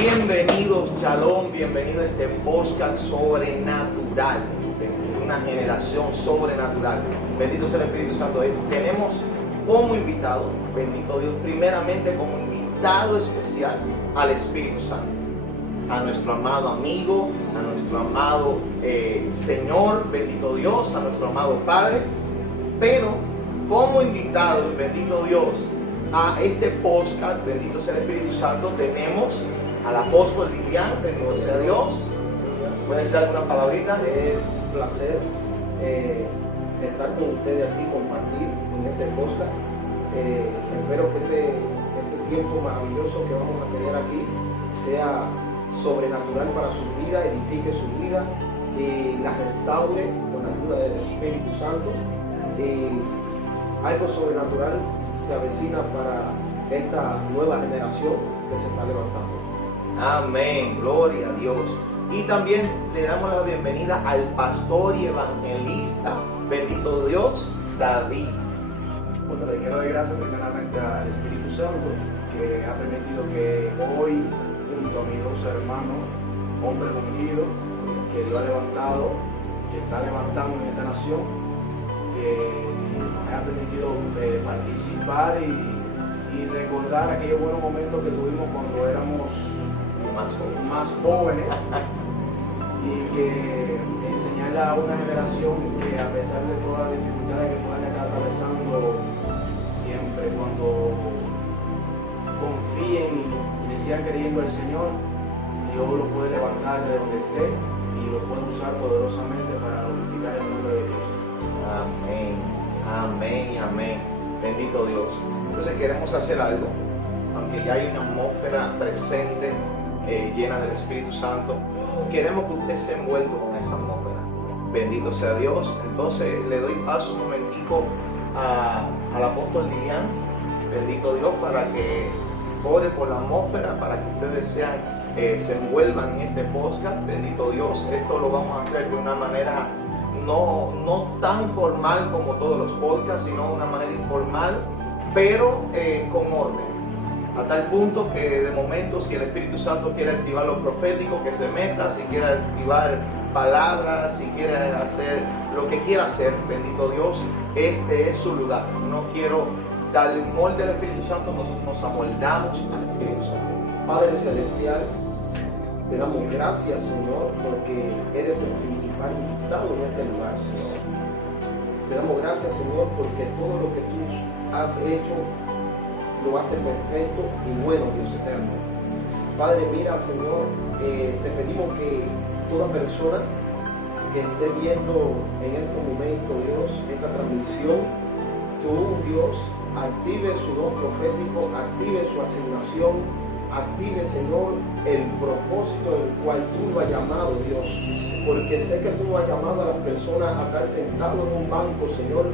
Bienvenidos, Shalom, bienvenido a este podcast sobrenatural, una generación sobrenatural. Bendito sea el Espíritu Santo. Tenemos como invitado, bendito Dios, primeramente como invitado especial al Espíritu Santo, a nuestro amado amigo, a nuestro amado Señor, bendito Dios, a nuestro amado Padre, pero como invitado, bendito Dios, a este podcast, bendito sea el Espíritu Santo, tenemos al apóstol Lilian, bendito sea Dios. ¿Puede decir alguna palabrita? Es un placer estar con ustedes aquí, compartir en este podcast. Espero que este tiempo maravilloso que vamos a tener aquí sea sobrenatural para su vida, edifique su vida y la restaure con la ayuda del Espíritu Santo. Algo sobrenatural se avecina para esta nueva generación que se está levantando. Amén, gloria a Dios. Y también le damos la bienvenida al pastor y evangelista, bendito Dios, David. Bueno, le quiero dar gracias primeramente al Espíritu Santo, que ha permitido que hoy, junto a mis dos hermanos, hombres ungidos, que Dios ha levantado, que está levantando en esta nación, que me ha permitido participar y recordar aquellos buenos momentos que tuvimos cuando éramos más jóvenes y que enseñarle a una generación que, a pesar de todas las dificultades que puedan estar atravesando, siempre cuando confíen y le sigan creyendo al Señor, Dios lo puede levantar de donde esté y lo puede usar poderosamente para glorificar el nombre de Dios. Amén, amén y amén. Bendito Dios. Entonces queremos hacer algo, aunque ya hay una atmósfera presente, llena del Espíritu Santo. Queremos que usted se envuelva con esa atmósfera. Bendito sea Dios. Entonces le doy paso un momentico al apóstol Lilian, bendito Dios, para que ore por la atmósfera, para que ustedes se envuelvan en este podcast. Bendito Dios. Esto lo vamos a hacer de una manera no tan formal como todos los podcasts, sino de una manera informal, pero con orden. A tal punto que de momento, si el Espíritu Santo quiere activar lo profético, que se meta, si quiere activar palabras, si quiere hacer lo que quiera hacer, bendito Dios, este es su lugar. No quiero darle un molde al Espíritu Santo, nosotros nos amoldamos al Espíritu Santo. Padre Celestial, te damos gracias, Señor, porque eres el principal invitado en este lugar, Señor. Te damos gracias, Señor, porque todo lo que tú has hecho lo hace perfecto y bueno, Dios eterno. Padre, mira, Señor, te pedimos que toda persona que esté viendo en este momento, Dios, esta transmisión, tú, Dios, active su don profético, active su asignación, active, Señor, el propósito el cual tú lo has llamado, Dios, porque sé que tú no has llamado a las personas a estar sentado en un banco, Señor,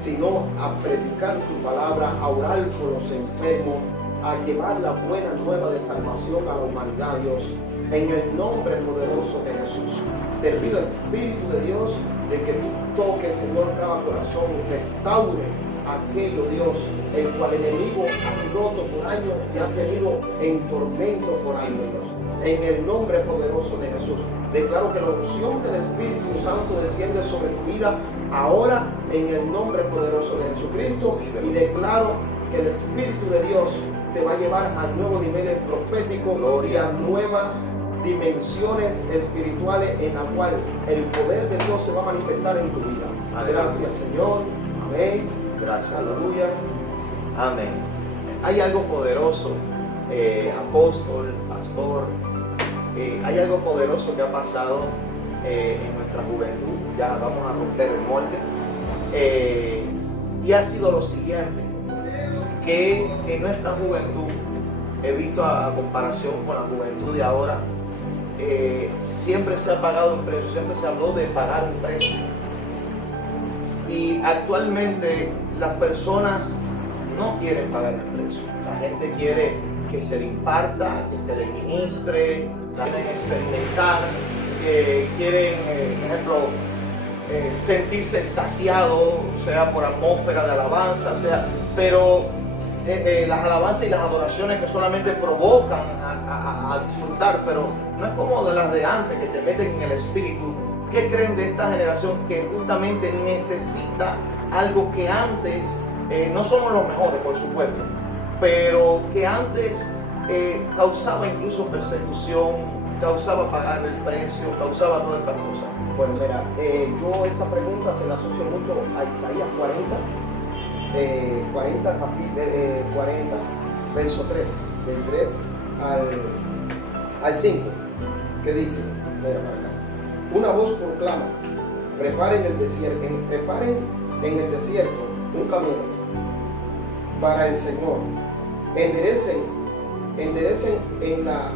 sino a predicar tu palabra, a orar por los enfermos, a llevar la buena nueva de salvación a la humanidad, Dios, en el nombre poderoso de Jesús. Te pido, Espíritu de Dios, de que tú toques, Señor, cada corazón y restaure aquello, Dios, el cual el enemigo ha roto por años y ha tenido en tormento por años, Dios. En el nombre poderoso de Jesús, declaro que la unción del Espíritu Santo desciende sobre tu vida ahora en el nombre poderoso de Jesucristo, y declaro que el Espíritu de Dios te va a llevar a nuevos niveles proféticos y a nuevas dimensiones espirituales en la cual el poder de Dios se va a manifestar en tu vida. Gracias, Señor. Amén. Gracias. Aleluya. Amén. Hay algo poderoso, apóstol, pastor, hay algo poderoso que ha pasado en nuestra juventud. Ya vamos a romper el molde. Y ha sido lo siguiente, que en nuestra juventud, he visto a comparación con la juventud de ahora, siempre se ha pagado un precio, siempre se habló de pagar un precio. Y actualmente las personas no quieren pagar el precio. La gente quiere que se le imparta, que se le ministre, quieren experimentar, quieren, por ejemplo, sentirse extasiado, sea por atmósfera de alabanza, pero las alabanzas y las adoraciones que solamente provocan al pero no es como de las de antes que te meten en el espíritu. ¿Qué creen de esta generación que justamente necesita algo que antes, no somos los mejores, por supuesto, pero que antes causaba incluso persecución, causaba pagar el precio, causaba todas estas cosas? Bueno, mira, yo esa pregunta se la asocio mucho a Isaías 40, verso 3, del 3 al 5, que dice, mira para acá, una voz proclama, preparen en el desierto un camino para el Señor, enderecen en la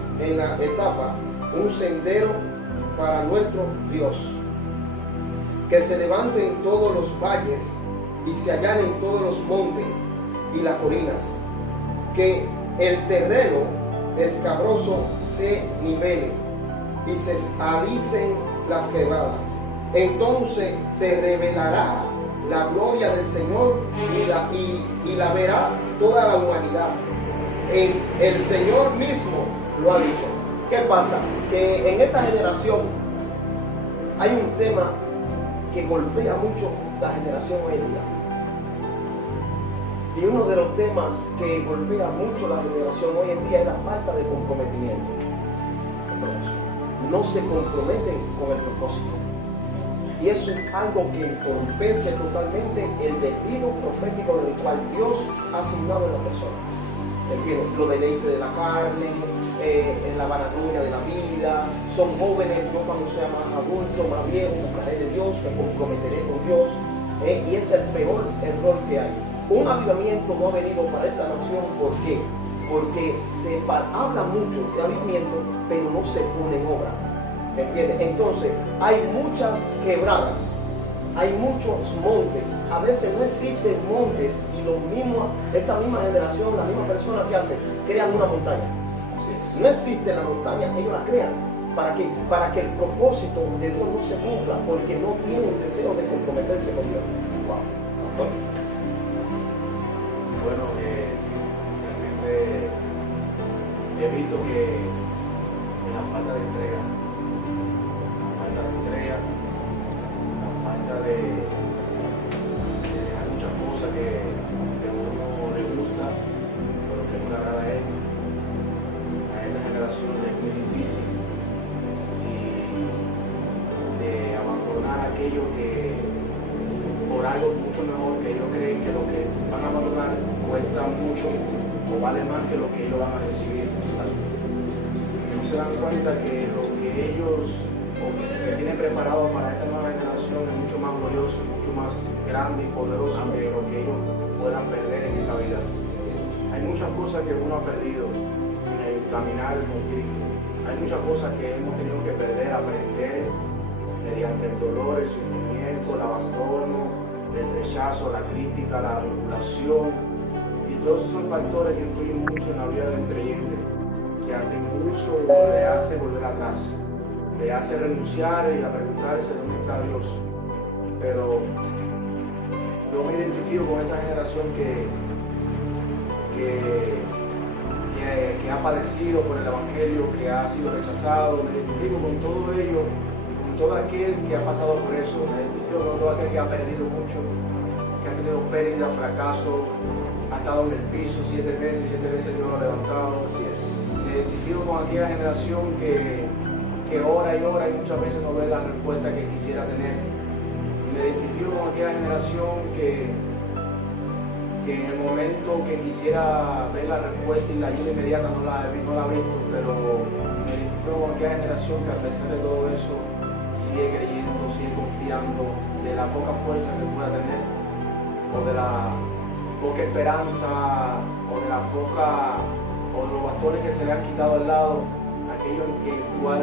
etapa un sendero para nuestro Dios, que se levanten todos los valles y se allanen todos los montes y las colinas, que el terreno escabroso se nivele y se alicen las quebradas. Entonces se revelará la gloria del Señor y la verá toda la humanidad. El Señor mismo lo ha dicho. ¿Qué pasa? Que en esta generación hay un tema que golpea mucho la generación hoy en día. Y uno de los temas que golpea mucho la generación hoy en día es la falta de comprometimiento. No se comprometen con el propósito. Y eso es algo que entorpece totalmente el destino profético del cual Dios ha asignado a la persona. ¿Entiendes? Lo deleite de la carne, en la vanagloria de la vida. Son jóvenes, yo cuando sea más adulto, más viejo, buscaré de Dios, me comprometeré con Dios. Y es el peor error que hay. Un avivamiento no ha venido para esta nación, ¿por qué? Porque se habla mucho de avivamiento, pero no se pone en obra. ¿Entiendes? Entonces, hay muchas quebradas, hay muchos montes. A veces no existen montes y esta misma generación, la misma persona que hace, crean una montaña. No existe la montaña, ellos la crean. ¿Para qué? Para que el propósito de Dios no se cumpla, porque no tienen deseo de comprometerse con Dios. Wow. Bueno, he visto que la falta de entrega, la falta de dejar muchas cosas que a uno le gusta, pero que no le agrada a esta generación es muy difícil, y de abandonar aquello que por algo mucho mejor que ellos creen que lo que van a abandonar cuesta mucho o vale más que lo que ellos van a recibir. No se dan cuenta que lo que ellos o que se tienen preparado para esta nueva generación es mucho más glorioso, mucho más grande y poderoso que lo que ellos puedan perder en esta vida. Hay muchas cosas que uno ha perdido en el caminar con Cristo. Hay muchas cosas que hemos tenido que perder, aprender mediante el dolor, el sufrimiento, el abandono, el rechazo, la crítica, la vinculación. Y todos esos son factores que influyen mucho en la vida del creyente, que hasta incluso le hace volver atrás, le hace renunciar y a preguntarse dónde está Dios. Pero yo me identifico con esa generación que ha padecido por el Evangelio, que ha sido rechazado. Me identifico con todo ello, con todo aquel que ha pasado por eso. Me identifico con todo aquel que ha perdido mucho, que ha tenido pérdida, fracaso, ha estado en el piso 7 veces y 7 veces Dios lo ha levantado. Así es. Me identifico con aquella generación que ora y ora y muchas veces no ve la respuesta que quisiera tener. Me identifico con aquella generación que en el momento que quisiera ver la respuesta y la ayuda inmediata no la ha visto, pero me identifico con aquella generación que a pesar de todo eso sigue creyendo, sigue confiando, de la poca fuerza que pueda tener, o de la poca esperanza, o de la poca, o de los bastones que se le han quitado al lado, aquellos que igual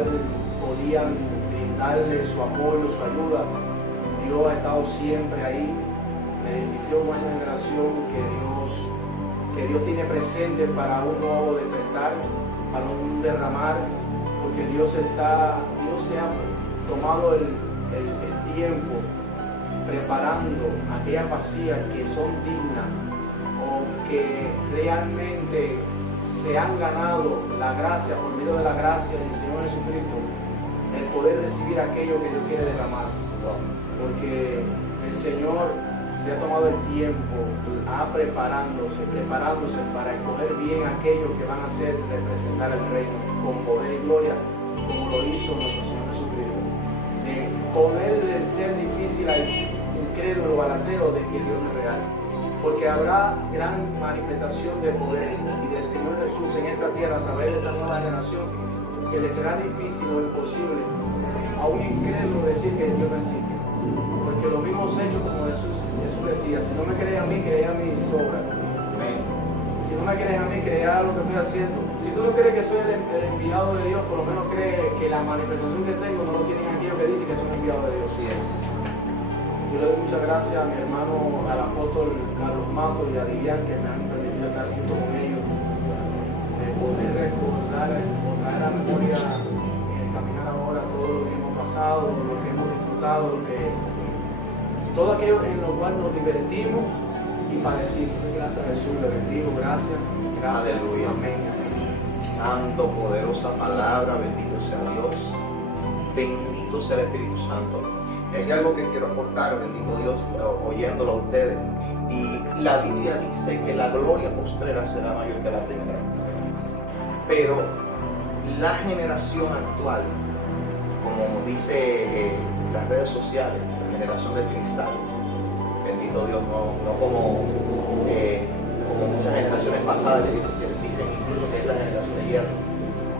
podían brindarle su apoyo, su ayuda. Dios ha estado siempre ahí. Me identifico con esa generación que Dios tiene presente para un nuevo despertar, para un derramar, porque Dios se ha tomado el tiempo preparando aquellas vacías que son dignas o que realmente se han ganado la gracia, por medio de la gracia del Señor Jesucristo, el poder recibir aquello que Dios quiere derramar. Porque el Señor se ha tomado el tiempo, preparándose para escoger bien aquellos que van a ser representar el reino con poder y gloria, como lo hizo nuestro Señor Jesucristo. De ponerle ser difícil al incrédulo, al ateo, de que Dios no es real. Porque habrá gran manifestación de poder y del Señor Jesús en esta tierra a través de esta nueva generación, que le será difícil o imposible a un incrédulo decir que Dios no existe. Porque los mismos hechos, como Jesús decía, si no me creen a mí, creen a mis obras. Si no me creen a mí, creen a lo que estoy haciendo. Si tú no crees que soy el enviado de Dios, por lo menos cree que la manifestación que tengo no lo tienen aquellos que dicen que son enviados de Dios. Así es. Yo le doy muchas gracias a mi hermano, al apóstol Carlos Matos y a Divian, que me han permitido estar junto con ellos, de poder recordar o traer a la memoria en el caminar ahora todo lo que hemos pasado, lo que hemos disfrutado, todo aquello en lo cual nos divertimos y padecimos. Gracias a Jesús, le bendigo, gracias. Aleluya. Amén. Santo, poderosa palabra, bendito sea Dios, bendito sea el Espíritu Santo. Hay algo que quiero aportar, bendito Dios, oyéndolo a ustedes. Y la Biblia dice que la gloria postrera será mayor que la primera. Pero la generación actual, como dice las redes sociales, la generación de cristal, bendito Dios, no como muchas generaciones pasadas que dicen incluso que es la generación de hierro.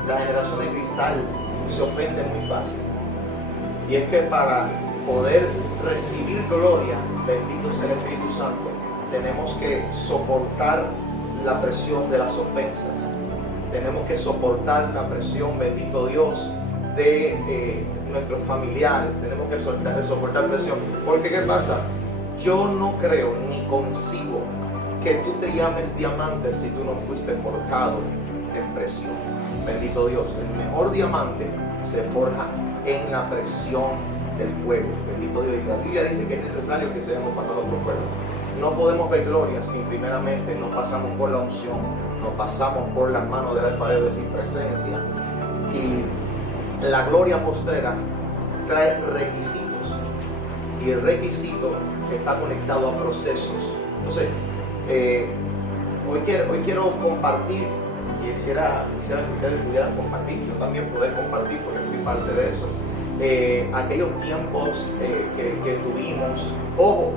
La generación de cristal se ofende muy fácil. Y es que para poder recibir gloria, bendito sea el Espíritu Santo, tenemos que soportar la presión de las ofensas. Tenemos que soportar la presión, bendito Dios, de nuestros familiares. Tenemos que soportar presión. Porque ¿qué pasa? Yo no creo ni concibo que tú te llames diamante si tú no fuiste forjado en presión. Bendito Dios, el mejor diamante se forja en la presión del fuego. Bendito Dios. Y la Biblia dice que es necesario que seamos pasados por fuego. No podemos ver gloria si primeramente no pasamos por la unción, no pasamos por las manos del alfarero, es decir, presencia. Y la gloria postrera trae requisitos. Y el requisito está conectado a procesos. Entonces, hoy quiero compartir, y quisiera que ustedes pudieran compartir, yo también poder compartir porque fui parte de eso, aquellos tiempos que tuvimos. Ojo,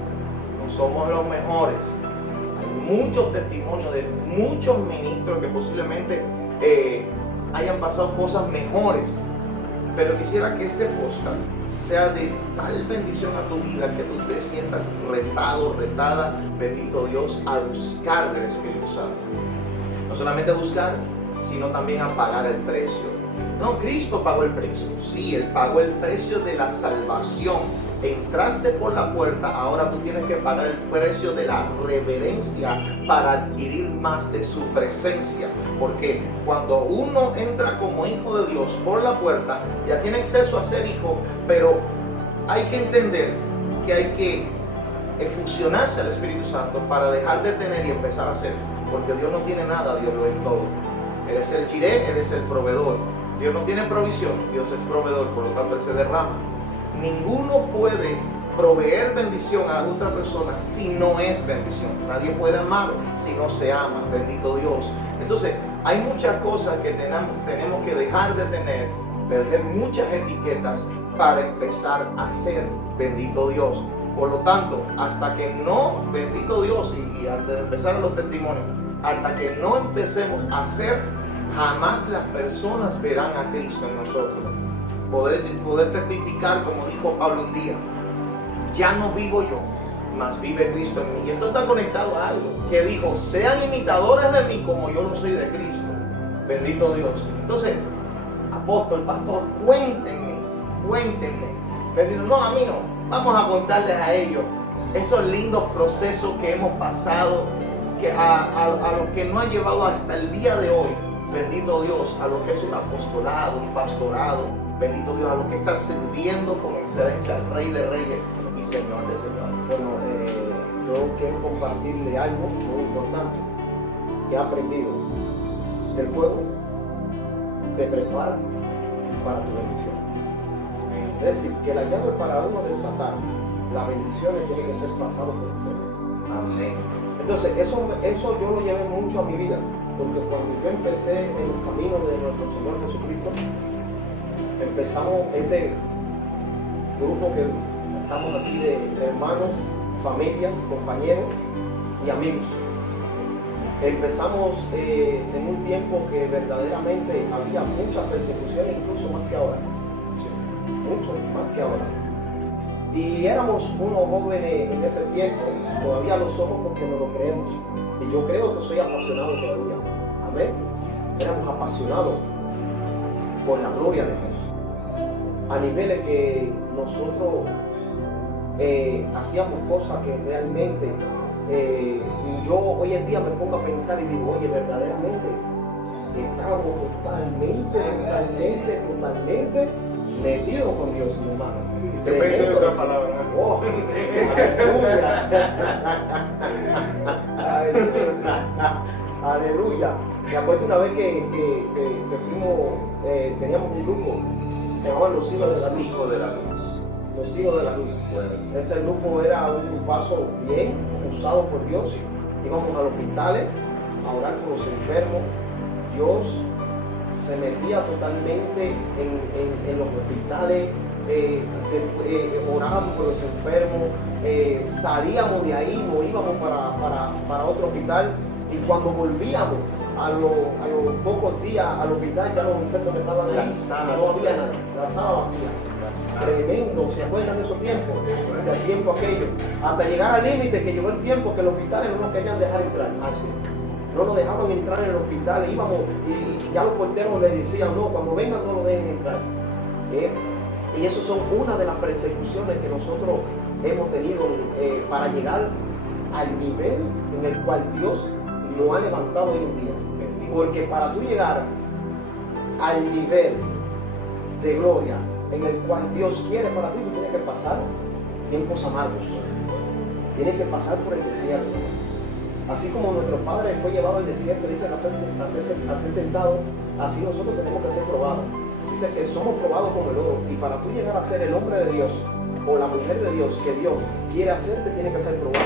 no somos los mejores. Hay muchos testimonios de muchos ministros que posiblemente hayan pasado cosas mejores, pero quisiera que este podcast sea de tal bendición a tu vida que tú te sientas retado, retada, bendito Dios, a buscar del Espíritu Santo. No solamente a buscar, sino también a pagar el precio. No, Cristo pagó el precio. Sí, Él pagó el precio de la salvación. Entraste por la puerta, ahora tú tienes que pagar el precio de la reverencia para adquirir más de su presencia. Porque cuando uno entra como hijo de Dios por la puerta, ya tiene acceso a ser hijo, pero hay que entender que hay que fusionarse al Espíritu Santo para dejar de tener y empezar a ser. Porque Dios no tiene nada, Dios lo es todo. Él es el Jireh, Él es el proveedor. Dios no tiene provisión, Dios es proveedor, por lo tanto Él se derrama. Ninguno puede proveer bendición a otra persona si no es bendición. Nadie puede amar si no se ama, bendito Dios. Entonces, hay muchas cosas que tenemos que dejar de tener, perder muchas etiquetas para empezar a ser, bendito Dios. Por lo tanto, hasta que no, bendito Dios, y antes de empezar los testimonios, hasta que no empecemos a ser, jamás las personas verán a Cristo en nosotros. Poder testificar, como dijo Pablo un día, ya no vivo yo, mas vive Cristo en mí. Y esto está conectado a algo que dijo: sean imitadores de mí como yo lo soy de Cristo. Bendito Dios. Entonces, apóstol, pastor, cuéntenme. Bendito, no, a mí no. Vamos a contarles a ellos esos lindos procesos que hemos pasado, que a los que nos ha llevado hasta el día de hoy. Bendito Dios, a lo que es un apostolado, un pastorado. Bendito Dios, a lo que está sirviendo con excelencia al Rey de Reyes y Señor de Señores. Bueno, yo quiero compartirle algo muy importante que he aprendido. El fuego te prepara para tu bendición. Es decir, que la llave para uno desatar las bendiciones tiene que ser pasado por el fuego. Amén. Entonces, eso yo lo llevé mucho a mi vida, porque cuando yo empecé en los caminos de nuestro Señor Jesucristo, empezamos este grupo que estamos aquí de hermanos, familias, compañeros y amigos. Empezamos en un tiempo que verdaderamente había mucha persecución, incluso más que ahora. Mucho más que ahora. Y éramos unos jóvenes en ese tiempo, todavía lo somos porque no lo creemos. Y yo creo que soy apasionado todavía. Amén. Éramos apasionados por la gloria de Jesús. A niveles que nosotros hacíamos cosas que realmente yo hoy en día me pongo a pensar y digo, oye, verdaderamente estábamos totalmente metidos con Dios, mi hermano. Yo pensé en otra palabra. Oh, aleluya. Me acuerdo una vez que fuimos, teníamos un grupo, se llamaban Los Hijos de la Luz. Hijos de la Luz. Los Hijos de la Luz. Bueno. Ese grupo era un paso bien usado por Dios. Sí. Íbamos a los hospitales a orar por los enfermos. Dios se metía totalmente en los hospitales, orábamos por los enfermos, salíamos de ahí, nos íbamos para otro hospital, y cuando volvíamos a los pocos días al hospital, ya los enfermos que estaban La ahí, sala no había nada, la sala vacía. Tremendo, ¿se acuerdan de esos tiempos? Del tiempo aquello. Hasta llegar al límite que llegó el tiempo que los hospitales no nos querían dejar entrar. Así. No nos dejaban entrar en el hospital, íbamos y ya los porteros les decían, no, cuando vengan no lo dejen entrar. Y eso son una de las persecuciones que nosotros hemos tenido para llegar al nivel en el cual Dios nos ha levantado hoy en día. Porque para tú llegar al nivel de gloria en el cual Dios quiere para ti, tú tienes que pasar tiempos amargos. Tienes que pasar por el desierto. Así como nuestro Padre fue llevado al desierto, dice a ser tentado, así nosotros tenemos que ser probados. Dice que somos probados como el oro. Y para tú llegar a ser el hombre de Dios o la mujer de Dios que Dios quiere hacerte, tiene que ser probado.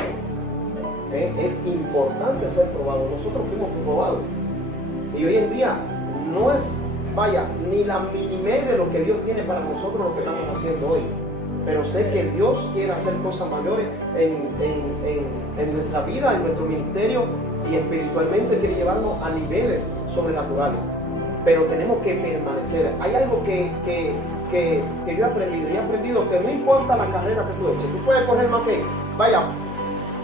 Es importante ser probado. Nosotros fuimos probados. Y hoy en día no es, vaya, ni la minimé de lo que Dios tiene para nosotros, lo que estamos haciendo hoy. Pero sé que Dios quiere hacer cosas mayores en nuestra vida, en nuestro ministerio, y espiritualmente quiere llevarnos a niveles sobrenaturales. Pero tenemos que permanecer. Hay algo que yo he aprendido. Y he aprendido que no importa la carrera que tú eches, tú puedes correr más que, vaya,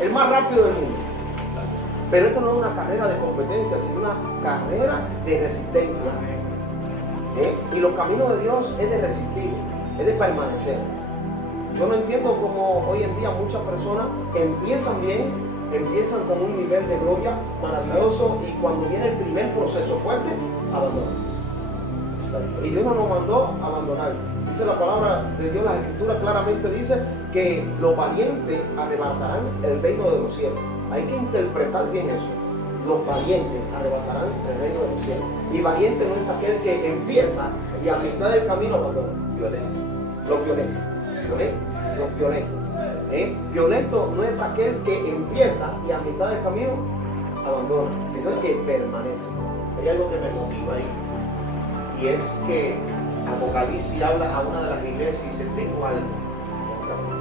el más rápido del mundo. Pero esto no es una carrera de competencia, sino una carrera de resistencia. Y los caminos de Dios es de resistir, es de permanecer. Yo no entiendo cómo hoy en día muchas personas empiezan bien, empiezan con un nivel de gloria maravilloso, y cuando viene el primer proceso fuerte, abandonan. Y Dios no nos mandó a abandonar. Dice la palabra de Dios, la Escritura claramente dice que los valientes arrebatarán el reino de los cielos. Hay que interpretar bien eso. Los valientes arrebatarán el reino de los cielos. Y valiente no es aquel que empieza y a mitad del camino abandona. Violento. Los violentos. Los violentos. Violento no es aquel que empieza y a mitad del camino abandona, sino el que permanece. Hay algo que me motiva ahí, y es que Apocalipsis habla a una de las iglesias y dice: tengo algo contra ti,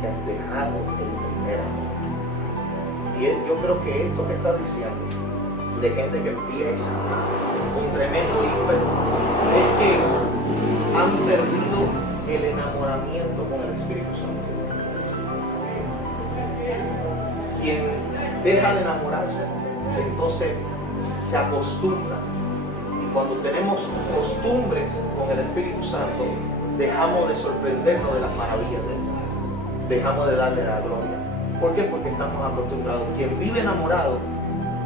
que has dejado el primer amor. Y yo creo que esto que está diciendo, de gente que empieza un tremendo ímpetu, es que han perdido el enamoramiento con el Espíritu Santo. Quien deja de enamorarse, entonces se acostumbra. Y cuando tenemos costumbres con el Espíritu Santo, dejamos de sorprendernos de las maravillas de Él. Dejamos de darle la gloria. ¿Por qué? Porque estamos acostumbrados. Quien vive enamorado,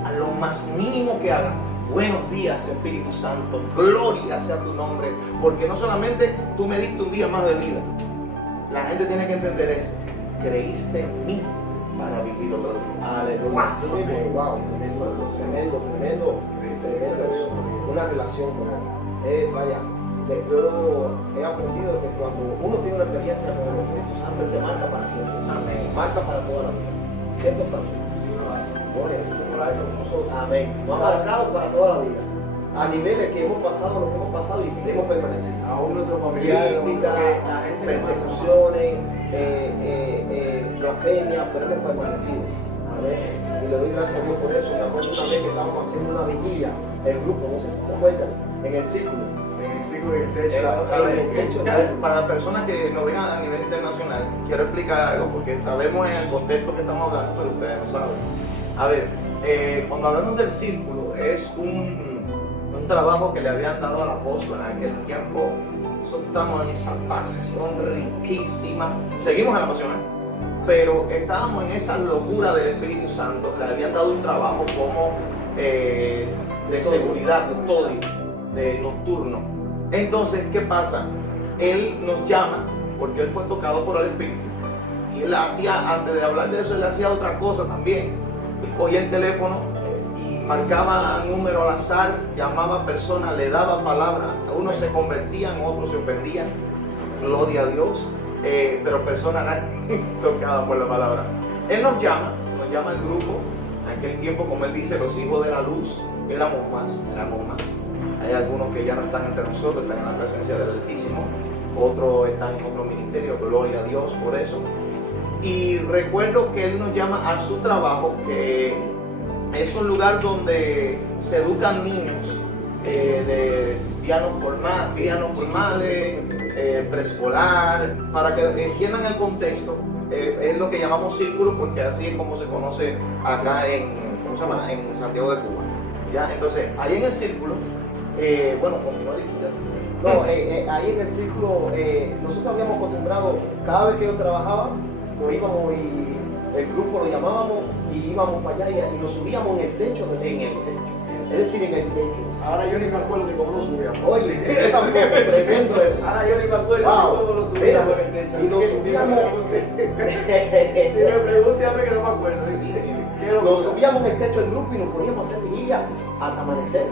a lo más mínimo que haga, buenos días, Espíritu Santo, gloria sea tu nombre. Porque no solamente tú me diste un día más de vida. La gente tiene que entender eso. Creíste en mí para vivir otro día. Aleluya. Wow, tremendo. tremendo eso, una relación con Él. Vaya, yo he aprendido que cuando uno tiene una experiencia con el Espíritu Santo, Él te marca para siempre. Amén. Marca para toda la vida. ¿Cierto, Pablo? Gloria a Dios, como lo ha hecho con nosotros. Amén. Nos ha marcado para toda la vida. A niveles que hemos pasado lo que hemos pasado y hemos permanecido. Aún nuestros familiares, Críticas, la gente persecuciones, blasfemia, pero hemos permanecido. Amén. Y le doy gracias a Dios por eso. Me acuerdo una vez que estábamos haciendo una vigilia, el grupo, no sé si se acuerdan, en el círculo. en el círculo y el techo. Para las personas que nos vean a nivel internacional, quiero explicar algo porque sabemos en el contexto que estamos hablando, pero ustedes no saben. A ver, cuando hablamos del círculo, es un trabajo que le habían dado al apóstol en aquel tiempo. Nosotros estamos en esa pasión riquísima. Seguimos en la pasión, pero estábamos en esa locura del Espíritu Santo. Le habían dado un trabajo como de seguridad, custodio, de nocturno. Entonces, ¿qué pasa? Él nos llama porque él fue tocado por el Espíritu. Y él hacía, antes de hablar de eso, él hacía otra cosa también. Él cogía el teléfono y marcaba número al azar, llamaba a personas, le daba palabras. Unos se convertían, otros se ofendían. Gloria a Dios. Pero personas eran tocadas por la palabra. Él nos llama al grupo. En aquel tiempo, como él dice, los hijos de la luz, éramos más. Hay algunos que ya no están entre nosotros, están en la presencia del Altísimo. Otros están en otro ministerio, gloria a Dios por eso. Y recuerdo que él nos llama a su trabajo, que es un lugar donde se educan niños de pianos formales, preescolar, para que entiendan el contexto. Es lo que llamamos círculo, porque así es como se conoce acá en Santiago de Cuba. ¿Ya? Entonces, ahí en el círculo, continúa discutiendo. No, ahí en el círculo, nosotros habíamos acostumbrado, cada vez que yo trabajaba, nos íbamos y el grupo lo llamábamos y íbamos para allá y nos subíamos en el techo del círculo. Es decir, en el techo. Ahora yo ni me acuerdo de cómo lo subíamos. Oye, es tremendo eso. Ahora yo ni me acuerdo de cómo lo subíamos. Mira, en el techo. y nos subíamos. Si me pregunte a mí que no me acuerdo. Nos subíamos en el techo del grupo y nos poníamos a hacer vigilia hasta amanecer.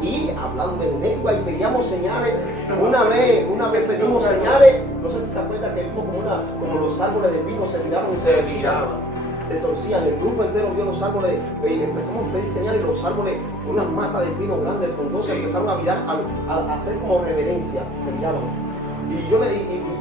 Y hablando en lengua y pedíamos señales. Una vez pedimos señales. No sé si se acuerdan que vimos como los árboles de pino se tiraban y se torcían. El grupo entero vio los árboles y empezamos a pedir señales y los árboles, unas matas de pino grandes, frondosas, empezaron a mirar, a hacer como reverencia, se miraban. Y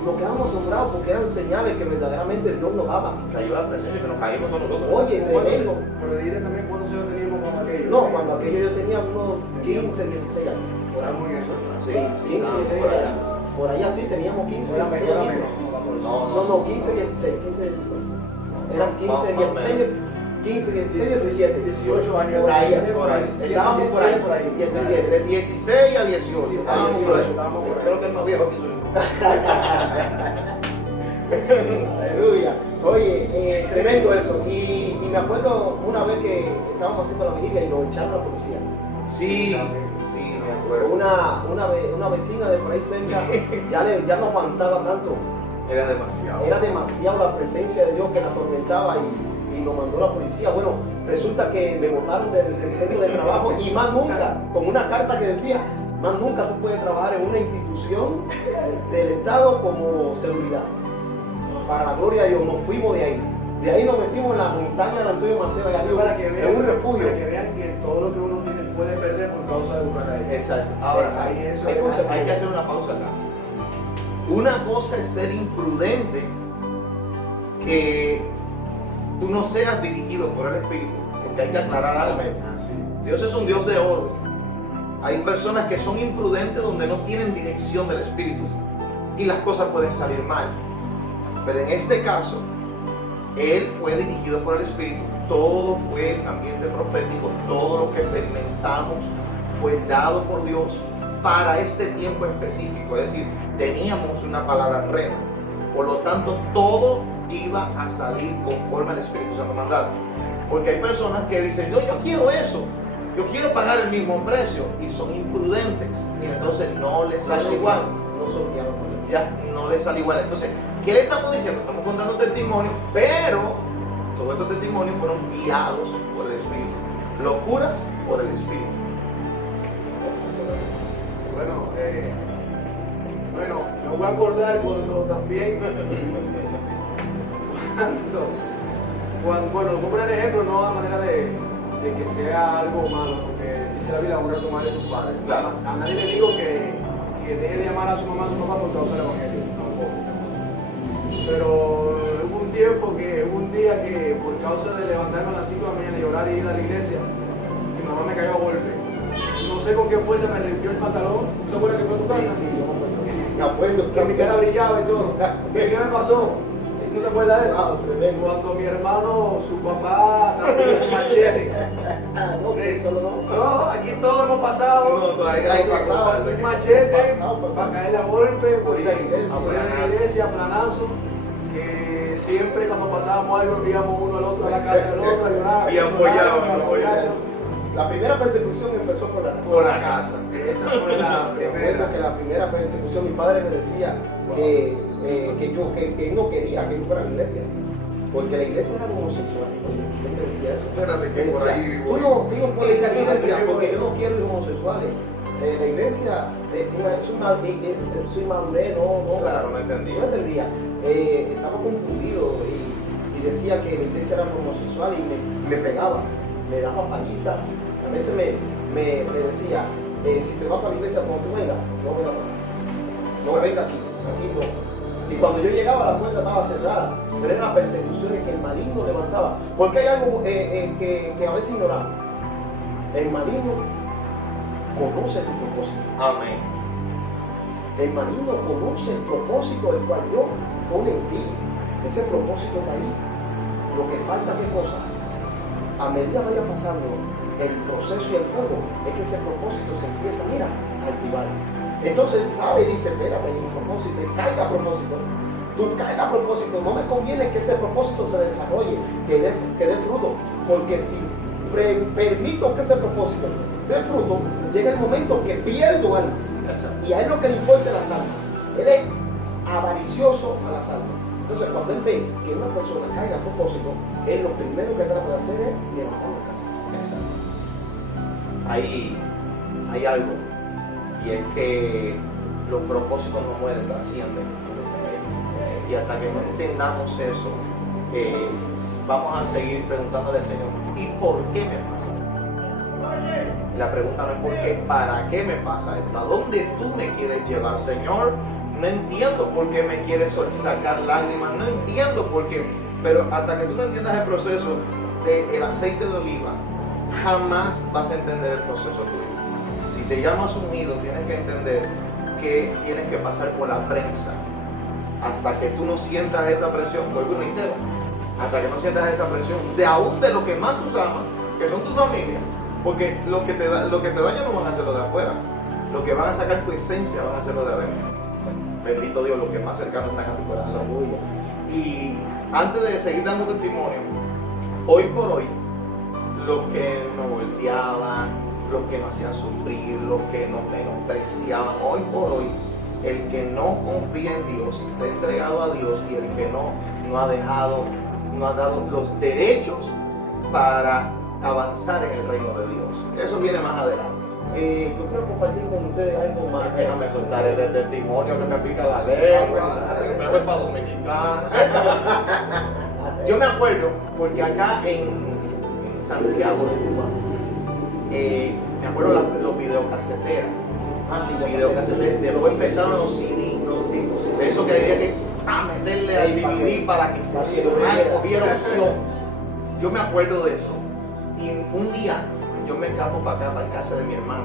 nos quedamos asombrados porque eran señales que verdaderamente Dios nos daba. Cayó la presencia que nos caímos todos nosotros. Oye, tremendo. Pero diré también cuándo se lo teníamos con aquello. No, cuando aquello yo tenía unos 15, 16 años. Por algo en eso. Sí, 15, 16 años. Por allá sí teníamos 15, 16 años. No, 15, 16. Eran 15, 16, 17. 18 años. Por ahí. Estábamos por ahí. 17. De 16 a 18. Estábamos por ahí. Creo que es más viejo que soy. Aleluya. Oye, tremendo eso. Y me acuerdo una vez que estábamos haciendo la vigilia y nos echaron a la policía. Sí, me acuerdo. Una vecina de por ahí cerca ya no aguantaba tanto. Era demasiado. Era demasiado la presencia de Dios que la atormentaba y nos mandó la policía. Bueno, resulta que me botaron del centro de trabajo y más nunca, con una carta que decía, más nunca tú puedes trabajar en una institución del Estado como seguridad. Para la gloria de Dios, nos fuimos de ahí. De ahí nos metimos en la montaña de Antonio Maceo, en un refugio. Para que vean que todo lo que uno tiene puede perder por causa de buscar a él. Exacto. Ahora, Exacto. hay que hacer una pausa acá. Una cosa es ser imprudente, que tú no seas dirigido por el Espíritu, porque hay que aclarar algo. Dios es un Dios de orden. Hay personas que son imprudentes donde no tienen dirección del Espíritu y las cosas pueden salir mal. Pero en este caso, él fue dirigido por el Espíritu. Todo fue el ambiente profético, todo lo que experimentamos fue dado por Dios para este tiempo específico. Es decir, teníamos una palabra rema. Por lo tanto, todo iba a salir conforme al Espíritu Santo mandado. Porque hay personas que dicen, yo quiero eso, yo quiero pagar el mismo precio, y son imprudentes. Y entonces no les sale igual. No son guiados por Dios. Ya no les sale igual. Entonces, ¿qué le estamos diciendo? Estamos contando testimonio, pero todos estos testimonios fueron guiados por el Espíritu. locuras por el Espíritu. Bueno, me voy a acordar también bueno, voy a poner el ejemplo no a manera de que sea algo malo, porque dice la Biblia, honra a tu madre y a tu padre. Claro. A nadie le digo que deje de llamar a su mamá y a su papá por causa del evangelio, tampoco. Pero hubo un día que por causa de levantarme a las 5 de la mañana y llorar y ir a la iglesia, mi mamá me cayó a golpe. No sé con qué fuerza me limpió el pantalón. ¿Te acuerdas que fue a tu casa? Sí, me acuerdo. Que mi cara brillaba y todo. ¿Qué me pasó? ¿No te acuerdas de eso? Ah, tremendo. Cuando mi hermano, su papá, también un machete. No, que solo no. No, aquí todos hemos pasado. No, hay pasado. Un machete Pasado. para caerle a golpe, por ir a la planazo. iglesia, a planazo. Que siempre cuando pasábamos algo, íbamos uno al otro a la casa del otro a llorar. Y apoyado. La primera persecución empezó por la casa. Por la casa. Esa fue la Recuerdo primera. que la primera persecución, mi padre me decía que él no quería que yo fuera a la iglesia, porque la iglesia era homosexual. Él me decía eso. Espérate que Me por decía, ahí tú no puedes ir a la iglesia porque yo no quiero ir homosexuales. La iglesia es una madurez, no. Claro, no entendí. No entendía. Estaba confundido y decía que la iglesia era homosexual y me pegaba, me daba paliza. A veces me decía, si te vas para la iglesia cuando tú vengas, no venga aquí no. Y cuando yo llegaba la puerta estaba cerrada, pero eran las persecuciones que el maligno levantaba. Porque hay algo que a veces ignoramos. El maligno conoce tu propósito. Amén. El maligno conoce el propósito del cual Dios pone en ti. Ese propósito está ahí. Lo que falta, ¿qué cosa? A medida vaya pasando el proceso y el fuego, es que ese propósito se empieza, mira, a activar. Entonces él sabe y dice, espérate, hay un propósito, él caiga a propósito. Tú caiga a propósito, no me conviene que ese propósito se desarrolle, que dé fruto, porque si permito que ese propósito dé fruto, llega el momento que pierdo almas. Y a él lo que le importa es las almas. Él es avaricioso a las almas. Entonces cuando él ve que una persona caiga a propósito, él lo primero que trata de hacer es levantar la casa. Exacto. Hay algo, y es que los propósitos no mueren, trascienden. Y hasta que no entendamos eso, vamos a seguir preguntándole al Señor, ¿y por qué me pasa esto? Y la pregunta no es por qué, ¿para qué me pasa esto? ¿A dónde tú me quieres llevar, Señor? No entiendo por qué me quieres sacar lágrimas, no entiendo por qué, pero hasta que tú no entiendas el proceso del aceite de oliva, jamás vas a entender el proceso tuyo. Si te llamas unido, tienes que entender que tienes que pasar por la prensa hasta que tú no sientas esa presión, vuelvo y reitero, hasta que no sientas esa presión aún de lo que más tú amas, que son tu familia, porque lo que te daña no van a ser lo de afuera, lo que van a sacar tu esencia van a ser lo de adentro. Bendito Dios, los que más cercanos están a tu corazón. Y antes de seguir dando testimonio, hoy por hoy, los que nos golpeaban, los que nos hacían sufrir, los que nos menospreciaban, hoy por hoy, el que no confía en Dios, está entregado a Dios, y el que no ha dado los derechos para avanzar en el reino de Dios. Eso viene más adelante. Yo quiero compartir con ustedes algo más. Déjame soltar el testimonio que me pica la lengua, me voy para Dominicana. Yo me acuerdo, porque acá en Santiago de Cuba, me acuerdo los videocaseteras. Videocaseteras. Después empezaron los CD, de eso que había que meterle al DVD para que funcionara, cogiera opción. Yo me acuerdo de eso. Y un día yo me escapo para acá, para casa de mi hermano.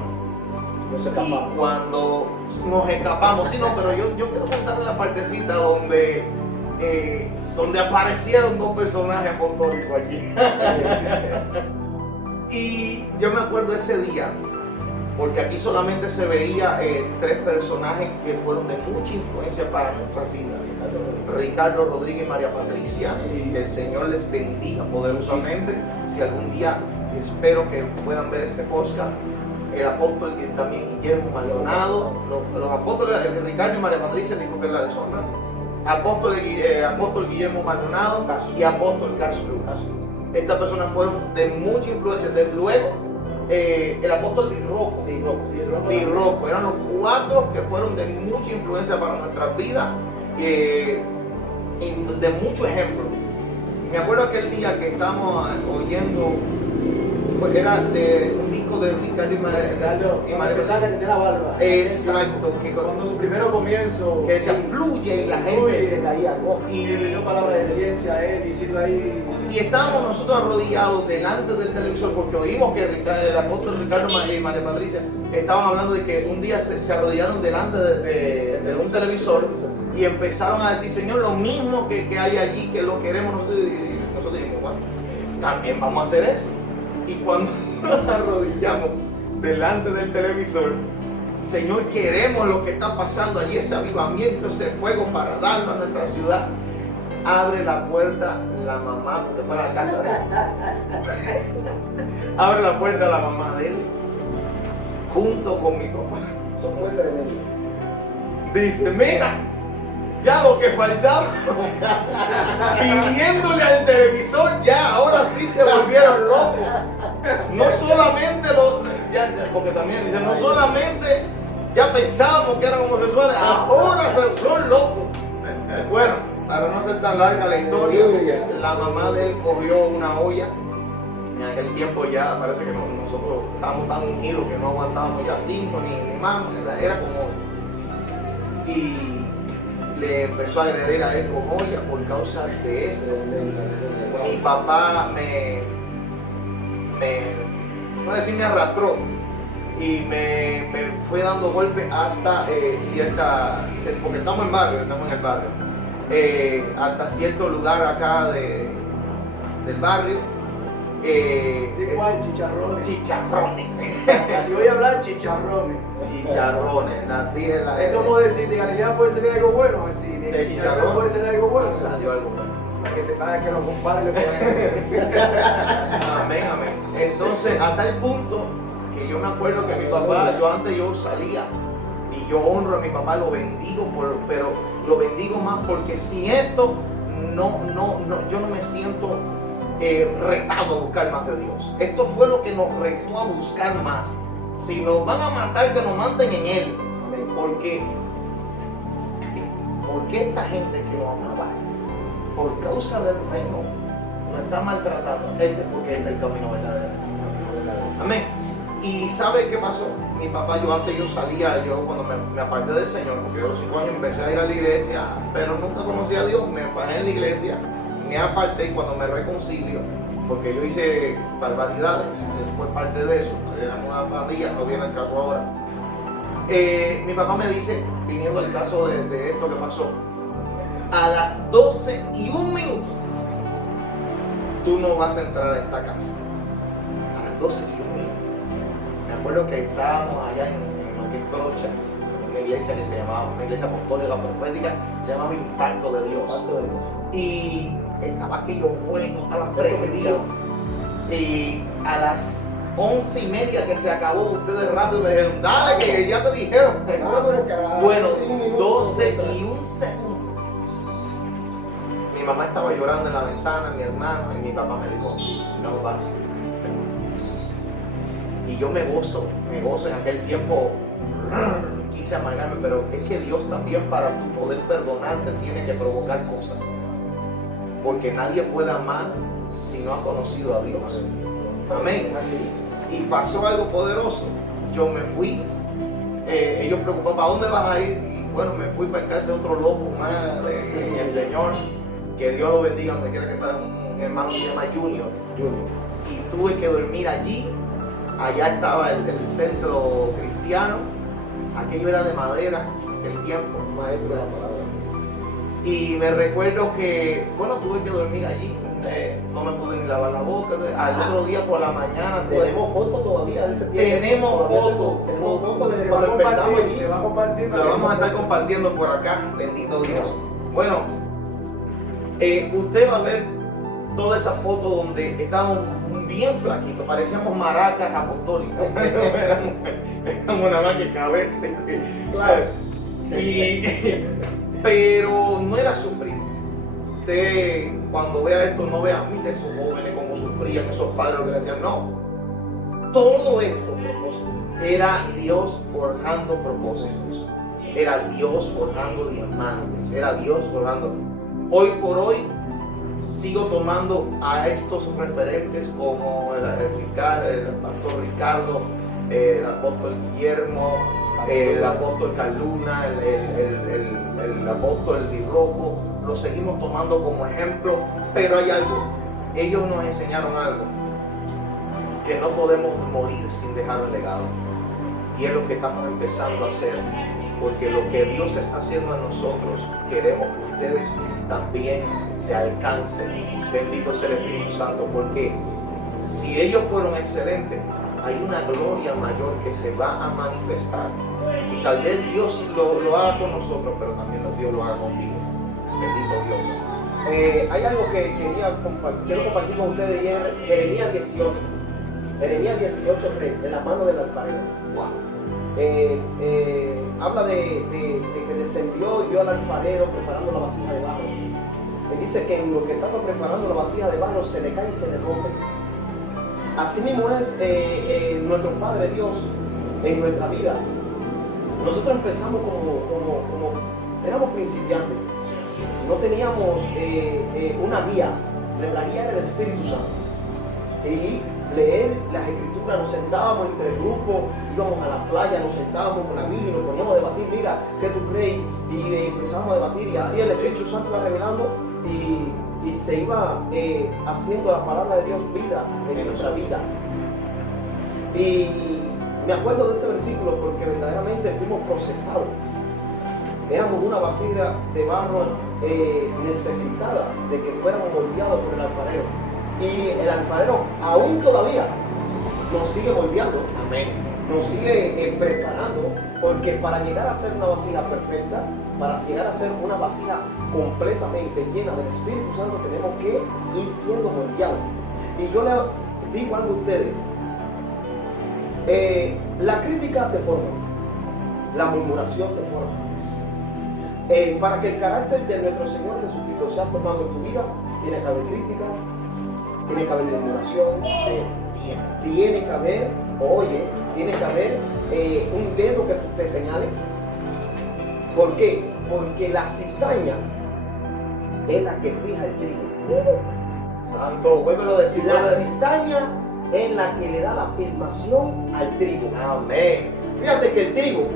Y cuando nos escapamos, sí, no, pero yo quiero contarle la partecita donde aparecieron dos personajes apostólicos allí. Y yo me acuerdo ese día, porque aquí solamente se veía 3 personajes que fueron de mucha influencia para nuestras vidas. Ricardo Rodríguez y María Patricia, que el Señor les bendiga poderosamente. Si algún día, espero que puedan ver este podcast, el apóstol también Guillermo Maldonado, los apóstoles Ricardo y María Patricia, disculpen la deshonra, apóstol Guillermo Maldonado y apóstol Carlos Lucas. Estas personas fueron de mucha influencia. Desde luego, el apóstol Lirroco, eran los 4 que fueron de mucha influencia para nuestras vidas y de mucho ejemplo. Me acuerdo aquel día que estábamos oyendo, pues era de un disco de Ricardo y María de la barba. Exacto, que Cuando su primero comienzo, que se fluye y la gente Se caía rojo. y le dio palabra de ciencia a él, diciendo ahí. Y estábamos nosotros arrodillados delante del televisor porque oímos que el apóstol Ricardo y María Patricia estaban hablando de que un día se arrodillaron delante de un televisor y empezaron a decir, Señor, lo mismo que hay allí, que lo queremos nosotros. Y nosotros dijimos, bueno, también vamos a hacer eso. Y cuando nos arrodillamos delante del televisor, Señor, queremos lo que está pasando allí, ese avivamiento, ese fuego para darlo a nuestra ciudad. Abre la puerta la mamá, porque fue a la casa de él. Abre la puerta la mamá de él, junto con mi papá. Son puertas de medio. Dice, mira, ya lo que faltaba, pidiéndole al televisor, ya, ahora sí se volvieron locos. No solamente porque también dice, no solamente ya pensábamos que eran homosexuales, ahora son locos. Bueno, para no ser tan larga la historia, la mamá de él cogió una olla. En aquel tiempo ya parece que nosotros estábamos tan ungidos que no aguantábamos ya 5 ni más, era como olla. Y le empezó a agredir a él con olla por causa de eso. Mi papá me arrastró y me fue dando golpes hasta porque estamos en el barrio, hasta cierto lugar acá del barrio. Igual, chicharrones. Si voy a hablar, chicharrones. Es como decir, de Galilea puede ser algo bueno, así, de chicharrón puede ser algo bueno. Salió algo bueno. Para que te pague que los compadres le pueden. Amén. Entonces, a tal punto que yo me acuerdo que mi papá, yo salía y yo honro a mi papá, lo bendigo, pero lo bendigo más porque si esto yo no me siento retado a buscar más de Dios. Esto fue lo que nos retó a buscar más. Si nos van a matar, que nos maten en Él. Porque esta gente que lo amaba por causa del reino nos está maltratando. Porque este es el camino verdadero. Amén. Y ¿sabe qué pasó? Mi papá, yo salía, cuando me aparté del Señor, porque yo a los 5 años empecé a ir a la iglesia, pero nunca conocí a Dios, me bajé en la iglesia, me aparté y cuando me reconcilio, porque yo hice barbaridades, fue parte de eso, éramos una pandilla, no viene el caso ahora. Mi papá me dice, viniendo al caso de esto que pasó, a las 12:01 tú no vas a entrar a esta casa. A las 12:01. Me acuerdo que estábamos allá en Trocha, en una iglesia que se llamaba, una iglesia apostólica profética, se llamaba Impacto de Dios. Y estaba aquello bueno, estaba prendido. Y a las 11:30 que se acabó, ustedes rápido me dijeron, dale que ya te dijeron. Bueno, 12:01. Mi mamá estaba llorando en la ventana, mi hermano, y mi papá me dijo, no vas. Y yo me gozo en aquel tiempo, quise amargarme, pero es que Dios también para tu poder perdonarte tiene que provocar cosas. Porque nadie puede amar si no ha conocido a Dios. Amén. Y pasó algo poderoso. Yo me fui. Ellos preocupados, ¿para dónde vas a ir? Y bueno, me fui para casa de otro loco más en el Señor. Que Dios lo bendiga donde quiera que esté. Un hermano que se llama Junior. Y tuve que dormir allí. Allá estaba el centro cristiano. Aquello era de madera en aquel tiempo. Y me recuerdo que, bueno, tuve que dormir allí. No me pude ni lavar la boca. Al otro día por la mañana tenemos fotos todavía de ese tiempo. Tenemos fotos desde cuando empezamos allí. Se va a compartir. Lo vamos a estar compartiendo por acá. Bendito Dios. Bueno, usted va a ver todas esas fotos donde estábamos bien flaquitos, parecíamos maracas apostólicas. Éramos una más que cabeza. Claro. Pero no era sufrir. Usted cuando vea esto no vea, mira esos jóvenes como sufrían, esos padres lo que le decían, no. Todo esto era Dios forjando propósitos, era Dios forjando diamantes, era Dios forjando. Hoy por hoy sigo tomando a estos referentes como el pastor Ricardo, el apóstol Guillermo, el apóstol Caluna, el apóstol Di Rojo, los seguimos tomando como ejemplo, pero hay algo, ellos nos enseñaron algo, que no podemos morir sin dejar un legado, y es lo que estamos empezando a hacer, porque lo que Dios está haciendo en nosotros, queremos que ustedes también te alcancen. Bendito sea el Espíritu Santo, porque si ellos fueron excelentes, hay una gloria mayor que se va a manifestar, y tal vez Dios lo haga con nosotros, pero también Dios lo haga contigo. Bendito Dios. Hay algo que quiero compartir con ustedes, y es Jeremías 18. Jeremías 18:3, en la mano del alfarero. Wow. Habla de que descendió y vio al alfarero preparando la vasija de barro. Y dice que en lo que estaba preparando la vasija de barro se le cae y se le rompe. Así mismo es nuestro Padre Dios en nuestra vida. Nosotros empezamos como éramos principiantes, no teníamos una guía. La guía era el Espíritu Santo. Y leer las escrituras, nos sentábamos entre el grupo, íbamos a la playa, nos sentábamos con la Biblia y nos poníamos a debatir, mira, ¿qué tú crees? Y empezamos a debatir, y así el Espíritu Santo iba revelando y se iba haciendo la palabra de Dios vida en nuestra vida. Y me acuerdo de ese versículo porque verdaderamente fuimos procesados. Éramos una vasija de barro necesitada de que fuéramos moldeados por el alfarero. Y el alfarero aún todavía nos sigue moldeando. Amén. Nos sigue preparando, porque para llegar a ser una vasija perfecta, para llegar a ser una vasija completamente llena del Espíritu Santo, tenemos que ir siendo moldeados. Y yo le digo algo a ustedes, la crítica te forma, la murmuración te forma. Para que el carácter de nuestro Señor Jesucristo sea formado en tu vida, tiene que haber crítica, tiene que haber murmuración, tiene que haber, tiene que haber un dedo que te señale. ¿Por qué? Porque la cizaña es la que fija el trigo. Santo, vuélvelo a decir. La cizaña es la que le da la afirmación al trigo. Amén. Fíjate que el trigo,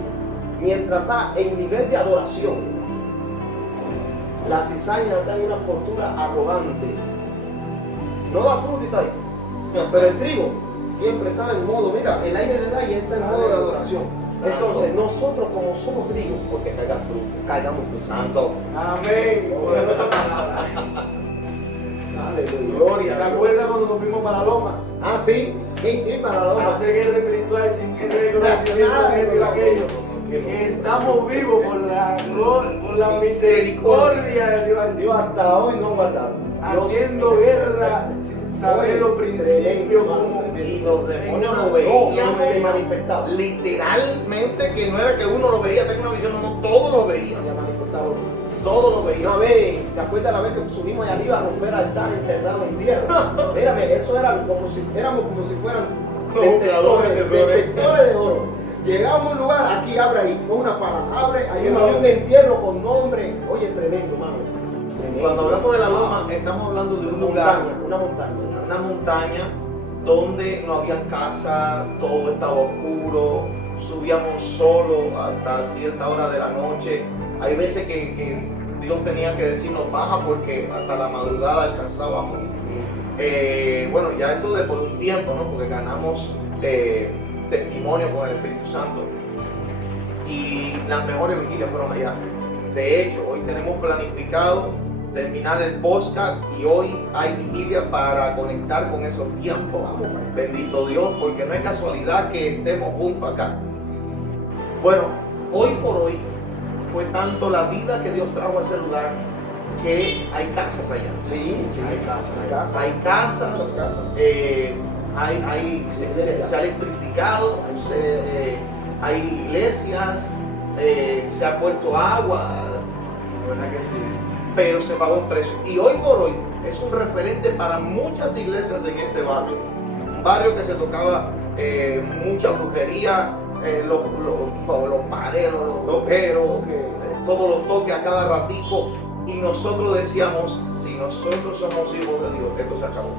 mientras está en nivel de adoración, la cizaña está en una postura arrogante. No da fruto y está ahí. Pero el trigo siempre está en modo, mira, el aire le da y está en modo de adoración. Entonces, nosotros como somos trigo, porque caigamos fruto. Santo. Amén. Por esa palabra. Aleluya. Gloria. ¿Te acuerdas cuando nos fuimos para la loma? Ah, sí, para la A loma. hacer guerra espiritual sin tener conocimiento de esto y aquello. Que estamos vivos por la gloria, por la misericordia de Dios. Dios hasta hoy no guardado. Haciendo guerra sin saber los principios. Y los demonios lo veían, se manifestaba. Literalmente, que no era que uno lo veía, tenía una visión, no, todos lo veían. Se manifestaba. Todos lo veían. Una vez, ¿te acuerdas la vez que subimos allá arriba a romper altar enterrado en tierra? Mírame, eso era éramos como si fueran detectores de oro. Llegamos a un lugar, aquí abre ahí, con una pala, abre, ahí hay un entierro con nombre. Oye, tremendo, hermano. Cuando hablamos de la loma, estamos hablando de un lugar, una montaña donde no había casa, todo estaba oscuro, subíamos solo hasta cierta hora de la noche. Hay veces que Dios tenía que decirnos baja porque hasta la madrugada alcanzábamos. Bueno, ya esto después de un tiempo, ¿no? Porque ganamos testimonio con el Espíritu Santo. Y las mejores vigilias fueron allá. De hecho, hoy tenemos planificado terminar el podcast y hoy hay vigilia para conectar con esos tiempos. Bendito Dios, porque no es casualidad que estemos juntos acá. Bueno, hoy por hoy fue tanto la vida que Dios trajo a ese lugar que hay casas allá. Sí, Hay casas. Hay casas. Se ha electrificado, hay iglesias, se ha puesto agua, ¿verdad que sí? Pero se pagó un precio. Y hoy por hoy es un referente para muchas iglesias en este barrio. Un barrio que se tocaba mucha brujería, los pareros, los loqueros, todos los toques a cada ratico. Y nosotros decíamos, si nosotros somos hijos de Dios, esto se acabó.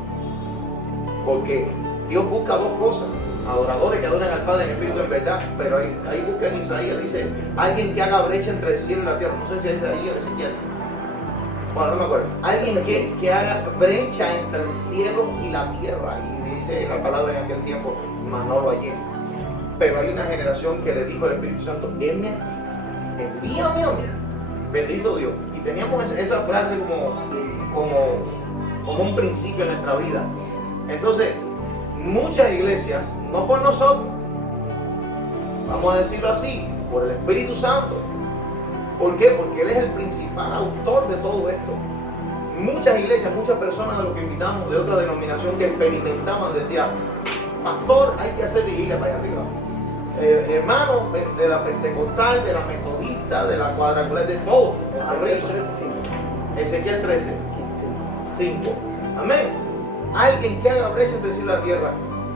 Porque Dios busca dos cosas: adoradores que adoran al Padre en espíritu en verdad. Pero ahí busca en Isaías, dice, alguien que haga brecha entre el cielo y la tierra. No sé si es ahí o Ezequiel. Bueno, no me acuerdo. Alguien que haga brecha entre el cielo y la tierra. Y dice la palabra en aquel tiempo, mas no lo hallé. Pero hay una generación que le dijo al Espíritu Santo, envíame a mí. Bendito Dios. Y teníamos esa frase como un principio en nuestra vida. Entonces, muchas iglesias, no por nosotros, vamos a decirlo así, por el Espíritu Santo. ¿Por qué? Porque Él es el principal autor de todo esto. Muchas iglesias, muchas personas de los que invitamos de otra denominación que experimentaban, decían, pastor, hay que hacer vigilia para allá arriba. Hermano de la pentecostal, de la metodista, de la cuadrangular, de todo. Ezequiel 13, 5. Amén. Alguien que haga brecha entre el cielo y la tierra.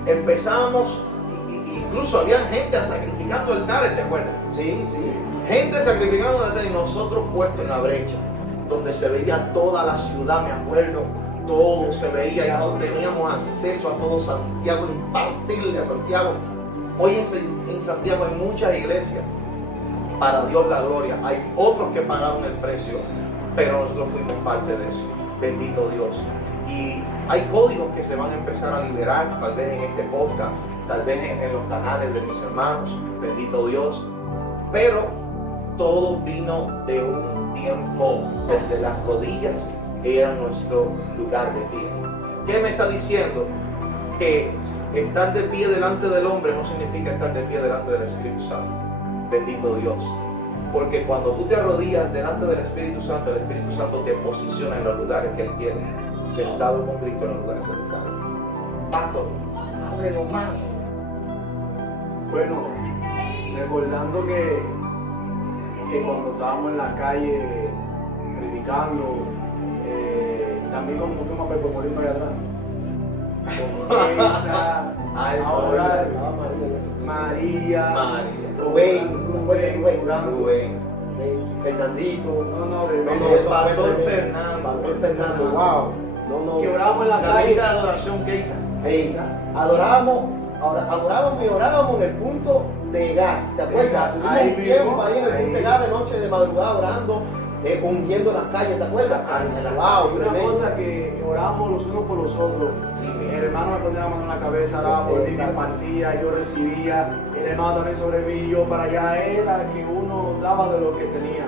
Empezamos, incluso había gente sacrificando altares, ¿te acuerdas? Sí. Gente sacrificando altares y nosotros puestos en la brecha, donde se veía toda la ciudad, me acuerdo, todo se veía y nosotros teníamos acceso a todo Santiago, impartirle a Santiago. Hoy en Santiago hay muchas iglesias, para Dios la gloria. Hay otros que pagaron el precio, pero nosotros fuimos parte de eso. Bendito Dios. Y hay códigos que se van a empezar a liberar, tal vez en este podcast, tal vez en los canales de mis hermanos. Bendito Dios. Pero todo vino de un tiempo donde las rodillas eran nuestro lugar de pie. ¿Qué me está diciendo? Que estar de pie delante del hombre no significa estar de pie delante del Espíritu Santo. Bendito Dios. Porque cuando tú te arrodillas delante del Espíritu Santo, el Espíritu Santo te posiciona en los lugares que Él quiere, sentado con Cristo en los lugares celestiales. Pastor, háblenos más. Bueno, recordando que cuando estábamos en la calle predicando, también como fuimos a Pepomorín allá atrás, con Elsa, ahora María, Rubén, Fernandito, el pastor Fernando, wow, que oramos en la calle de adoración que hizo. adorábamos y orábamos en el punto de gas, ¿te acuerdas? Ahí Un tiempo mismo, ahí en el punto de gas de noche, de madrugada, orando, ungiendo las calles, ¿te acuerdas? Wow, una cosa que orábamos los unos por los otros. Sí, El hermano me ponía la mano en la cabeza, oraba por mí, compartía, yo recibía, el hermano también sobre mí, yo para allá. Era que uno daba de lo que tenía.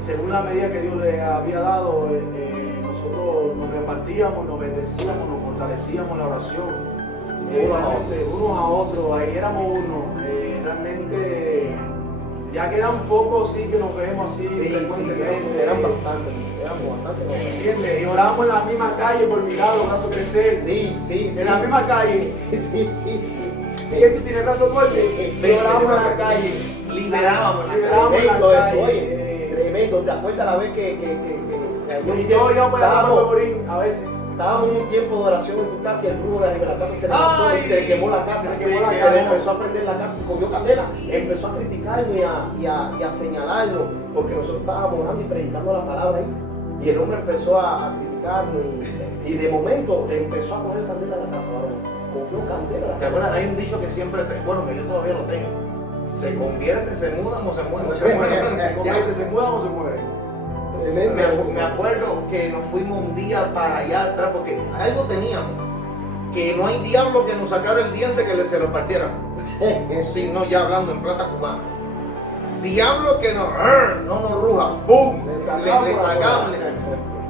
Según la medida que Dios le había dado, nosotros nos repartíamos, nos bendecíamos, nos fortalecíamos en la oración. Unos a otros, ahí éramos uno. Realmente ya quedan pocos sí que nos vemos así frecuentemente. Eran bastante. ¿Entiendes? Y oramos en la misma calle por mirar los brazos crecer. Sí. En la misma calle. Sí. Y el que tiene brazos cortos, y oramos en la calle. Liberábamos Tremendo la eso, calle. oye. Tremendo. ¿Te acuerdas la vez que Y yo iba para morir a veces. Estábamos en un tiempo de oración en tu casa y el brujo de arriba de la casa se levantó y se quemó la casa. Se quemó la Se casa. le empezó a prender la casa, cogió candela, empezó a criticarnos y a señalarnos porque nosotros estábamos orando y predicando la palabra ahí. Y el hombre empezó a criticarnos y de momento le empezó a coger candela a la casa. Cogió candela a la ¿Te casa. acuerdas? Hay un dicho que siempre, bueno, que yo todavía lo tengo. Se convierte, se mudan o se mueren. ¿Se muevan o se mueren? Me acuerdo que nos fuimos un día para allá atrás porque algo teníamos, que no hay diablo que nos sacara el diente que se lo partiera. Sí, no, ya hablando en plata cubana. Diablo que no nos ruja, ¡pum! Le sacamos.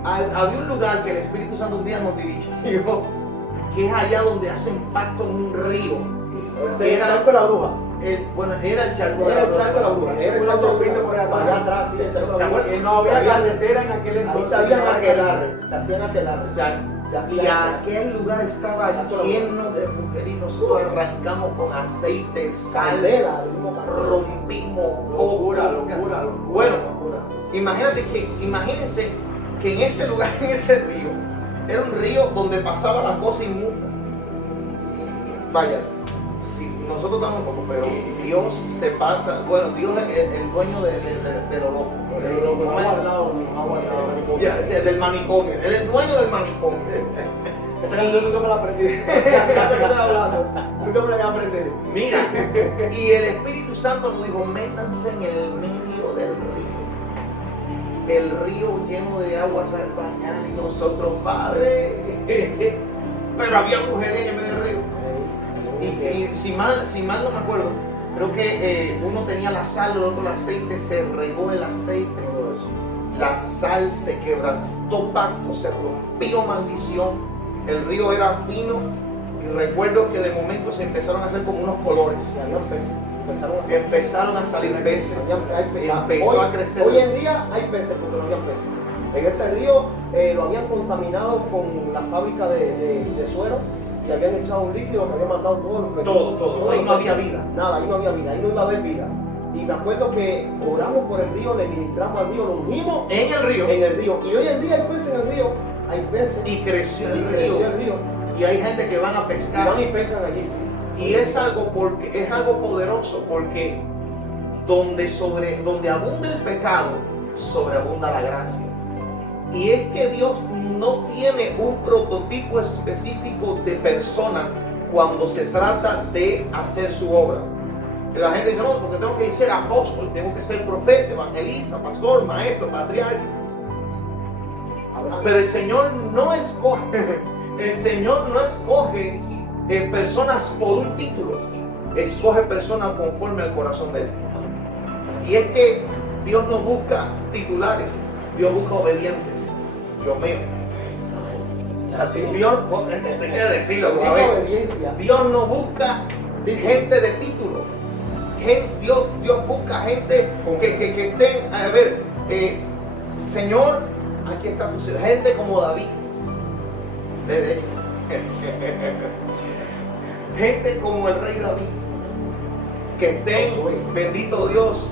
Había un lugar que el Espíritu Santo un día nos dirigió, que es allá donde hacen pacto en un río. Era el charco de la bruja. Bueno, era el charco Era el charco de la bruja. Era el charco de la bruja. por allá Allá atrás, sí, el charco de la bruja. No había carretera en aquel Ahí entonces. se hacían aquelarre. Y aquel lugar estaba lleno de mujeres y nosotros arrancamos con aceite, sal, rompimos Locura. Bueno, imagínense que en ese lugar, en ese río, era un río donde pasaba la cosa inmunda. Vaya, si nosotros estamos poco, pero Dios se pasa, bueno, Dios es el dueño de lo loco. Nos ha guardado. Ya, del manicomio, él es el dueño del manicomio. Esa canción nunca me la aprendí. Nunca me la había aprendido. Mira, y el Espíritu Santo nos dijo, métanse en el medio del río. El río lleno de agua salvañal y nosotros, Padre. Pero había mujeres en medio del río. Y si mal no me acuerdo, creo que uno tenía la sal, el otro el aceite, se regó el aceite. La sal se quebrantó pacto, se rompió maldición. El río era fino y recuerdo que de momento se empezaron a hacer como unos colores. Empezaron a salir peces. Empezó a crecer. Hoy en día hay peces porque no había peces. En ese río lo habían contaminado con la fábrica de suero y habían echado un líquido que había matado todos los peces. Todo. Ahí no había vida. Nada, ahí no había vida, ahí no iba a haber vida. Y me acuerdo que oramos por el río, le ministramos al río, lo ungimos en el río. Y hoy en día hay peces en el río. Hay peces. Y creció el río. Y hay gente que van a pescar. Y van y pescan allí, sí. Y es algo poderoso porque donde abunda el pecado, sobreabunda la gracia. Y es que Dios no tiene un prototipo específico de persona cuando se trata de hacer su obra. La gente dice, no, porque tengo que ser apóstol, tengo que ser profeta, evangelista, pastor, maestro, patriarca. Pero el Señor no escoge personas por un título, escoge personas conforme al corazón de Él. Y es que Dios no busca titulares, Dios busca obedientes. Dios mío. Así Dios, hay que decirlo, Dios no busca gente de título. Dios busca gente que estén, a ver, Señor, aquí está tu gente como David. Gente como el rey David. Que estén, bendito Dios,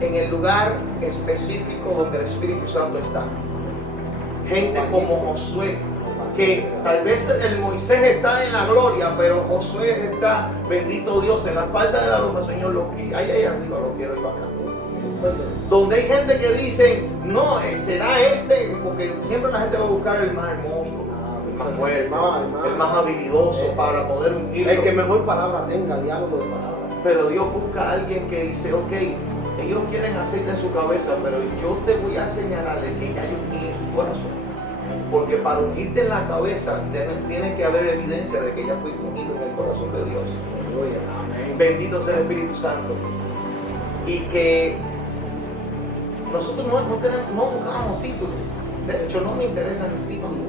en el lugar específico donde el Espíritu Santo está. Gente como Josué. Que tal vez el Moisés está en la gloria, pero Josué está, bendito Dios, en la falda de la luz, Señor, lo que hay ahí arriba lo quiero ir acá. Donde hay gente que dice, no, será este, porque siempre la gente va a buscar el más hermoso, el más fuerte, el más habilidoso para poder unirlo. El que mejor palabra tenga, diálogo de palabras. Pero Dios busca a alguien que dice, ok, ellos quieren aceite en su cabeza, pero yo te voy a señalar el que ya yo uní en su corazón. Porque para unirte en la cabeza tiene que haber evidencia de que ya fuiste unido en el corazón de Dios. Amén. Bendito sea el Espíritu Santo. Y que nosotros no buscamos títulos. De hecho, no me interesan el título.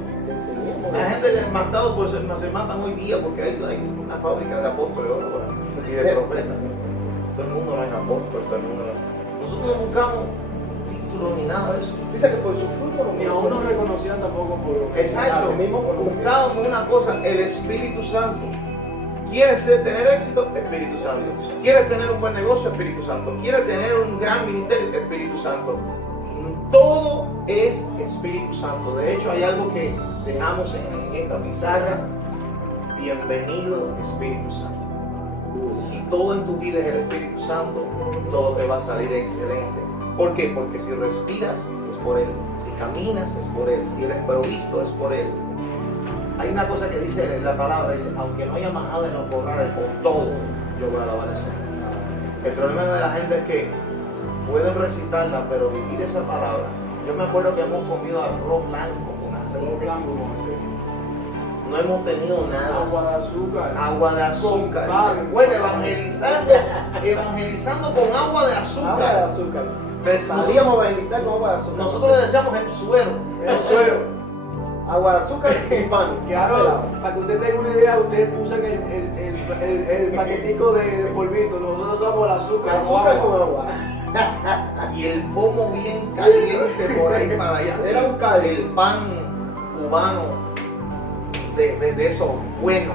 La gente que se matan hoy día porque hay una fábrica de apóstoles y de profetas. Todo el mundo no es apóstol, todo el mundo no es. Nosotros no buscamos títulos ni nada de eso. Dice que por su fruto ni aún no reconocían tampoco por lo que exacto. Buscábamos una cosa, el Espíritu Santo. ¿Quieres tener éxito? Espíritu Santo. ¿Quieres tener un buen negocio? Espíritu Santo. ¿Quieres tener un gran ministerio? Espíritu Santo. Todo es Espíritu Santo. De hecho, hay algo que dejamos en esta pizarra. Bienvenido, Espíritu Santo. Si todo en tu vida es el Espíritu Santo, todo te va a salir excelente. ¿Por qué? Porque si respiras, es por Él. Si caminas, es por Él. Si eres provisto, es por Él. Hay una cosa que dice la palabra, dice, aunque no haya majada en los corrales, con todo, yo voy a alabar eso. El problema de la gente es que pueden recitarla, pero vivir esa palabra. Yo me acuerdo que hemos comido arroz blanco con aceite. No hemos tenido nada. Agua de azúcar. Bueno, evangelizando con agua de azúcar. Podríamos evangelizar con agua de azúcar. Nosotros le decíamos el suero. Agua de azúcar y pan. Claro, para que usted tenga una idea, ustedes usan el paquetico de polvito. Nosotros usamos el azúcar. Azúcar con agua. Y el pomo bien caliente por ahí para allá. Era un caldo. El pan cubano de eso bueno.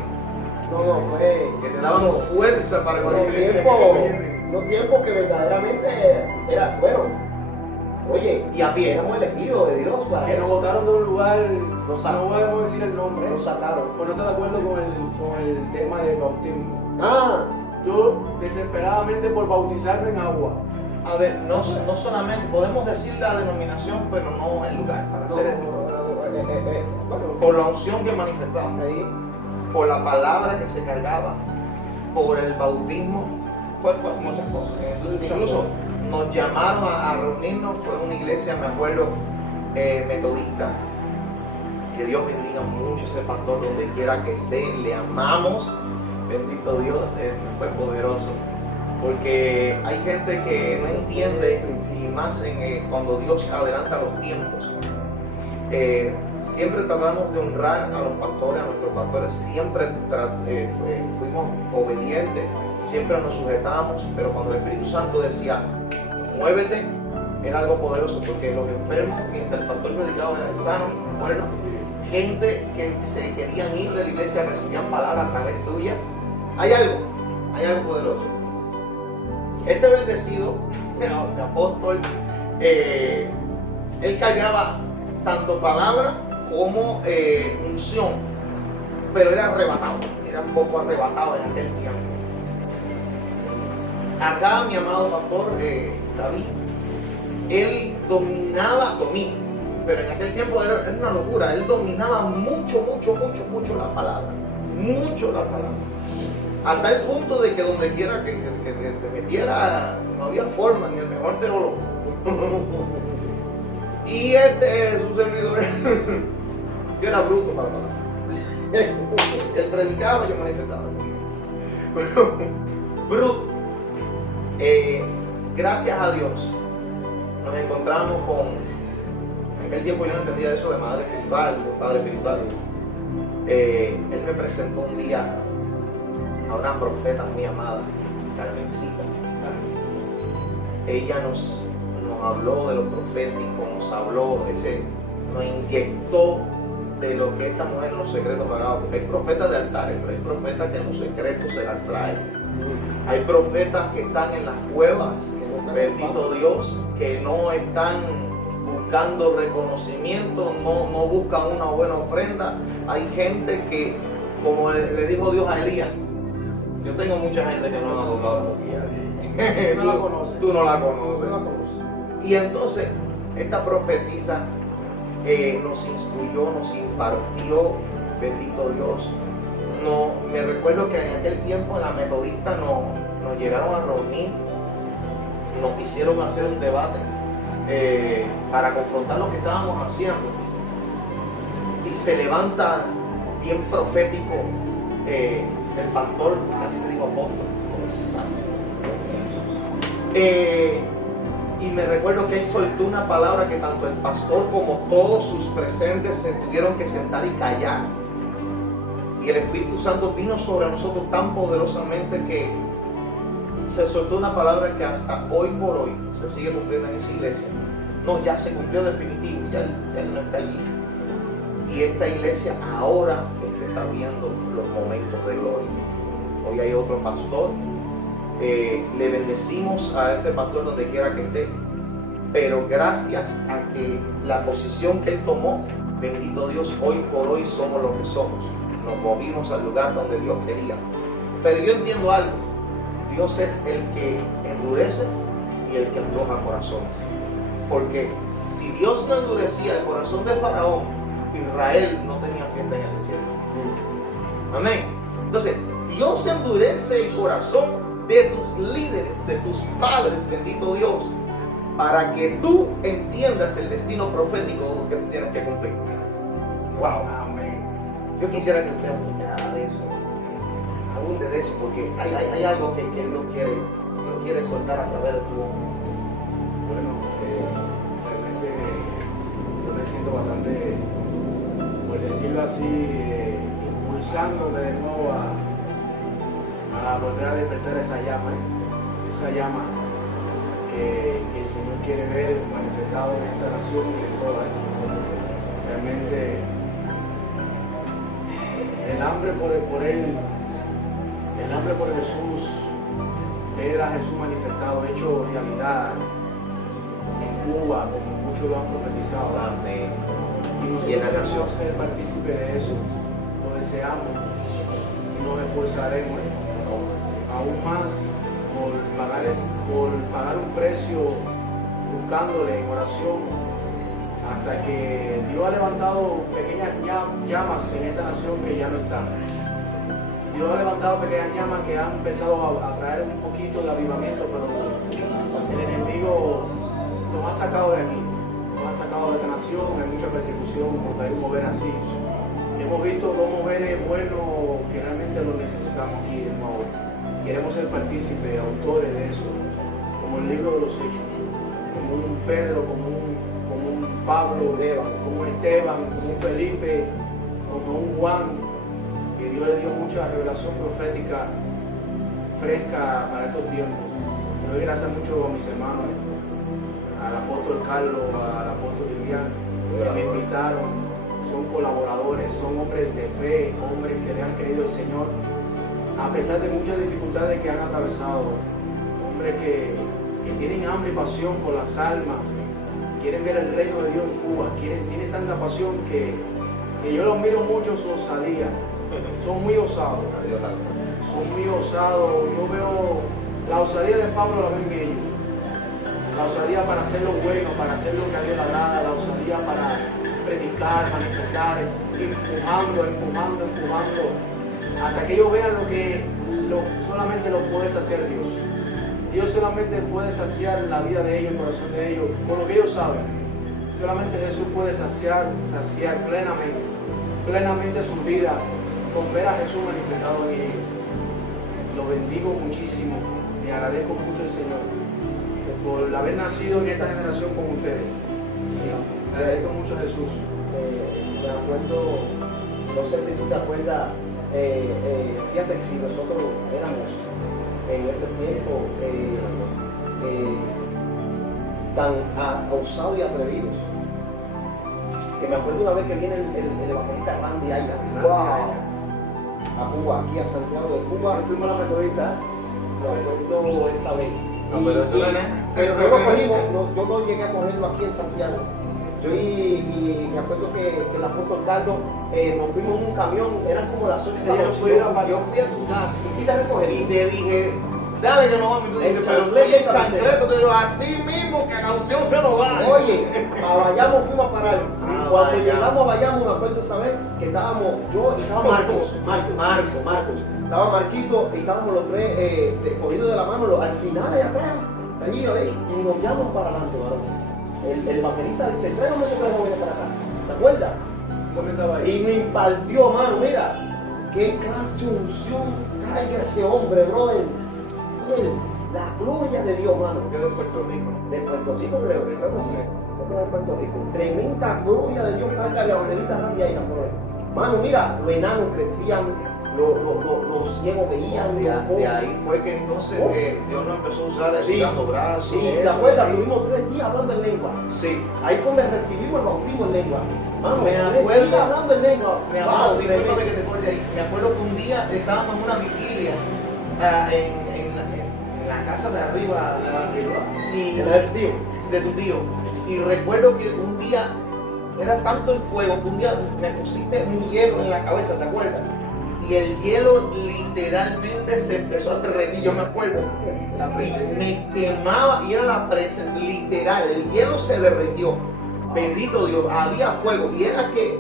No, fue que te daban fuerza para unos tiempos que verdaderamente era bueno. Oye, y a pie. éramos elegidos de Dios para Que nos eso. botaron de un lugar, Nos no sacaron. podemos decir el nombre, Nos sacaron. pues no estoy de acuerdo con el tema del bautismo. Ah, Yo desesperadamente por bautizarme en agua. A ver, no solamente, podemos decir la denominación, pero no el lugar, para ser ético. bueno, Por la unción que manifestaba, ahí, por la palabra que se cargaba, por el bautismo, fue muchas cosas. Incluso nos llamaron a reunirnos, fue una iglesia, me acuerdo, metodista. Que Dios bendiga mucho ese pastor donde quiera que esté, le amamos, bendito Dios, fue poderoso. Porque hay gente que no entiende, y más cuando Dios adelanta los tiempos. Siempre tratamos de honrar a los pastores, a nuestros pastores, siempre fuimos obedientes, siempre nos sujetamos, pero cuando el Espíritu Santo decía, muévete, era algo poderoso, porque los enfermos, mientras el pastor predicaba, eran sanos, bueno, gente que se querían ir de la iglesia, recibían palabras a través tuya. Hay algo poderoso. Este bendecido de apóstol, él cargaba tanto palabra como unción, pero era arrebatado, era un poco arrebatado en aquel tiempo. Acá mi amado pastor David, él domina, pero en aquel tiempo era una locura, él dominaba mucho la palabra, hasta el punto de que donde quiera que te metiera no había forma, ni el mejor teólogo. Y su servidor, yo era bruto para hablar. Él predicaba, yo manifestaba. Bruto. Gracias a Dios nos encontramos con, en aquel tiempo yo no entendía eso de madre espiritual, de padre espiritual. Él me presentó un día a una profeta muy amada, Carmencita. Ella nos habló de lo profético, nos inyectó de lo que esta mujer en los secretos pagaba, porque hay profetas de altares, pero hay profetas que en los secretos se las traen. Hay profetas que están en las cuevas, bendito Dios, que no están buscando reconocimiento, no buscan una buena ofrenda. Hay gente que, como le dijo Dios a Elías, yo tengo mucha gente que no han adoptado los días. No la conoces. Tú no la conoces. no la conoces. Y entonces, esta profetisa nos instruyó, nos impartió, bendito Dios. Me recuerdo que en aquel tiempo en la metodista nos llegaron a reunir, nos quisieron hacer un debate para confrontar lo que estábamos haciendo. Y se levanta bien profético el pastor, casi te digo apóstol, y me recuerdo que él soltó una palabra que tanto el pastor como todos sus presentes se tuvieron que sentar y callar. Y el Espíritu Santo vino sobre nosotros tan poderosamente que se soltó una palabra que hasta hoy por hoy se sigue cumpliendo en esa iglesia. No, ya se cumplió definitivo, ya él no está allí. Y esta iglesia ahora está viendo los momentos de gloria. Hoy hay otro pastor. Le bendecimos a este pastor donde quiera que esté, pero gracias a que la posición que él tomó, bendito Dios, hoy por hoy somos lo que somos. Nos movimos al lugar donde Dios quería. Pero yo entiendo algo: Dios es el que endurece y el que afloja corazones. Porque si Dios no endurecía el corazón de Faraón, Israel no tenía fiesta en el desierto. Amén. Entonces, Dios endurece el corazón de tus líderes, de tus padres, bendito Dios, para que tú entiendas el destino profético que tú tienes que cumplir. Wow, amén. Yo quisiera que usted abundara de eso, abunde de eso, porque hay algo que Dios quiere soltar a través de tu voz. Bueno, realmente yo me siento bastante, por decirlo así, impulsándome de nuevo a volver a despertar esa llama que el Señor quiere ver manifestado en esta nación y en toda. Realmente el hambre por Él, el hambre por Jesús, ver a Jesús manifestado, hecho realidad en Cuba, como muchos lo han profetizado. Amén. Y nosotros Y en la queremos nación. ser partícipes de eso, lo deseamos y nos esforzaremos aún más por pagar un precio buscándole en oración hasta que Dios ha levantado pequeñas llamas en esta nación que ya no están. Dios ha levantado pequeñas llamas que han empezado a traer un poquito de avivamiento, pero el enemigo nos ha sacado de aquí, nos ha sacado de esta nación, hay mucha persecución porque hay un mover así. Hemos visto dos moveres buenos que realmente lo necesitamos aquí de nuevo. Queremos ser partícipes, autores de eso, como el libro de los Hechos, como un Pedro, como un Pablo, como un Esteban, como un Felipe, como un Juan, que Dios le dio mucha revelación profética fresca para estos tiempos. Le doy gracias mucho a mis hermanos, al apóstol Carlos, al apóstol Lilian, que me invitaron, son colaboradores, son hombres de fe, hombres que le han creído al Señor, a pesar de muchas dificultades que han atravesado, hombres que tienen hambre y pasión por las almas, quieren ver el reino de Dios en Cuba, tienen tanta pasión que yo los miro mucho su osadía, son muy osados, son muy osados. Yo veo la osadía de Pablo, la veo en ellos, la osadía para hacer lo bueno, para hacer lo que a Dios le agrada, la osadía para predicar, manifestar, empujando, hasta que ellos vean lo que solamente lo puede saciar Dios. Dios solamente puede saciar la vida de ellos, el corazón de ellos, con lo que ellos saben. Solamente Jesús puede saciar plenamente su vida, con ver a Jesús manifestado en ellos. Lo bendigo muchísimo, le agradezco mucho al Señor por haber nacido en esta generación con ustedes. Le agradezco mucho a Jesús. Me acuerdo, no sé si tú te acuerdas, fíjate que si nosotros éramos en ese tiempo tan osados y atrevidos, que me acuerdo una vez que viene el evangelista Randy Ayla a Cuba, aquí a Santiago de Cuba, Fuimos a la metodista. me acuerdo esa vez. No, pero eso Pero no lo cogimos, yo no llegué a cogerlo aquí en Santiago. Y me acuerdo que el apóstol Carlos nos fuimos en un camión, eran como las 8 de la noche. Yo fui a tu casa y te recogí Y te dije, dale que no vamos. Y tú dijiste, pero tú y el chancleto, te digo, así mismo que la unción se lo da. Oye, a Bayamo fuimos a parar. Ah, Cuando Bayamo. llegamos a Bayamo, me acuerdo esa vez que estábamos yo y estaba Marcos. Estaba Marquito y estábamos los tres cogidos de la mano, al final allá atrás, allí, y nos llamamos para adelante, varón. El evangelista dice, tráigame esos tres jóvenes para acá. ¿Te acuerdas? ¿Dónde estaba ahí? Y me impartió, mano, mira, qué clase de unción traiga ese hombre, brother. La gloria de Dios, mano. Yo de Puerto Rico. De Puerto Rico, creo que sí. Creo que de Puerto Rico. Tremenda gloria de Dios carga el evangelista Randy Ayla, brother. Mano, mira, los enanos crecían, los ciegos veían. De ahí fue que entonces Dios nos empezó a usar Sí. dando brazos. Sí, ¿te acuerdas? Tuvimos 3 días hablando en lengua. Sí. Ahí fue donde recibimos el bautismo en lengua. Mano, Me 3 acuerdo- días hablando en lengua. Me Wow, acuerdo, discúlpame tremendo. que te corte ahí. Me acuerdo que un día estábamos en una vigilia en la casa de arriba y ¿Era de tu tío? de tu tío. Y recuerdo que un día era tanto el fuego que un día me pusiste un hielo en la cabeza, ¿te acuerdas? Y el hielo literalmente se empezó a derretir, yo me acuerdo. La presencia. Me quemaba y era la presencia, literal, el hielo se derretió. Bendito Dios, había fuego. Y era que,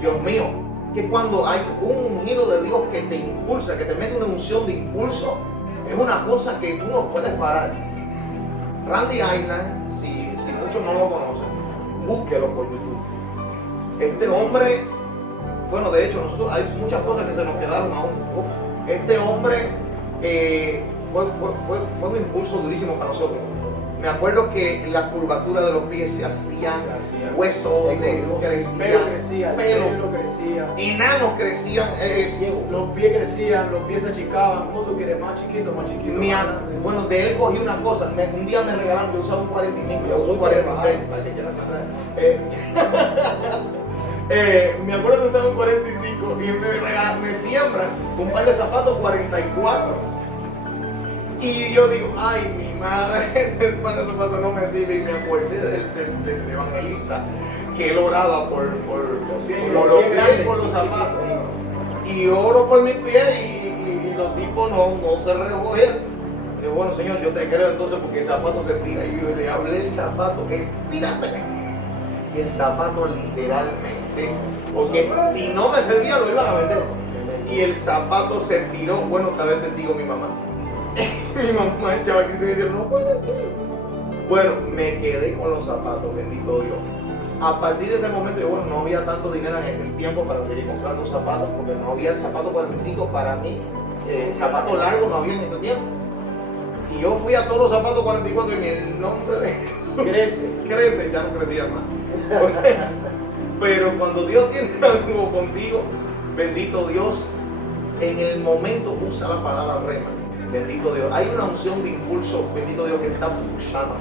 Dios mío, que cuando hay un ungido de Dios que te impulsa, que te mete una unción de impulso, es una cosa que tú no puedes parar. Randy Ayla, si muchos no lo conocen, búsquelo por YouTube. Este hombre, bueno, de hecho, nosotros hay muchas cosas que se nos quedaron aún. Este hombre fue un impulso durísimo para nosotros. Me acuerdo que la curvatura de los pies se hacían, huesos crecían, Pelo crecía, enanos crecían. los pies crecían, los pies se achicaban. ¿Cómo tú quieres? Más chiquito, más chiquito. Bueno, de él cogí una cosa. Un día me regalaron, yo usaba un 45, yo uso un 46. Para que quieras saber. Me acuerdo que usaba un 45 y me siembran un par de zapatos 44. Y yo digo, ay, mi madre, este zapato no me sirve. Y me acordé del evangelista que él oraba por los pies, por los zapatos. Y oro por mis pies y los tipos no se recogieron. Digo, bueno, Señor, yo te creo entonces porque el zapato se estira. Y yo le hablé el zapato, estírate. Y el zapato literalmente, porque si no me servía lo iban a vender. Y el zapato se tiró. Bueno, tal vez te digo mi mamá. Mi mamá echaba aquí y me dijo, no puede ser. Bueno, me quedé con los zapatos, bendito Dios. A partir de ese momento, yo, bueno, no había tanto dinero en el tiempo para seguir comprando zapatos, porque no había el zapato 45 para mí. Zapatos largos no había en ese tiempo. Y yo fui a todos los zapatos 44 en el nombre de Jesús. Crece, ya no crecía más. Pero cuando Dios tiene algo contigo, bendito Dios, en el momento usa la palabra rema. Bendito Dios. Hay una unción de impulso, bendito Dios, que está pulsando,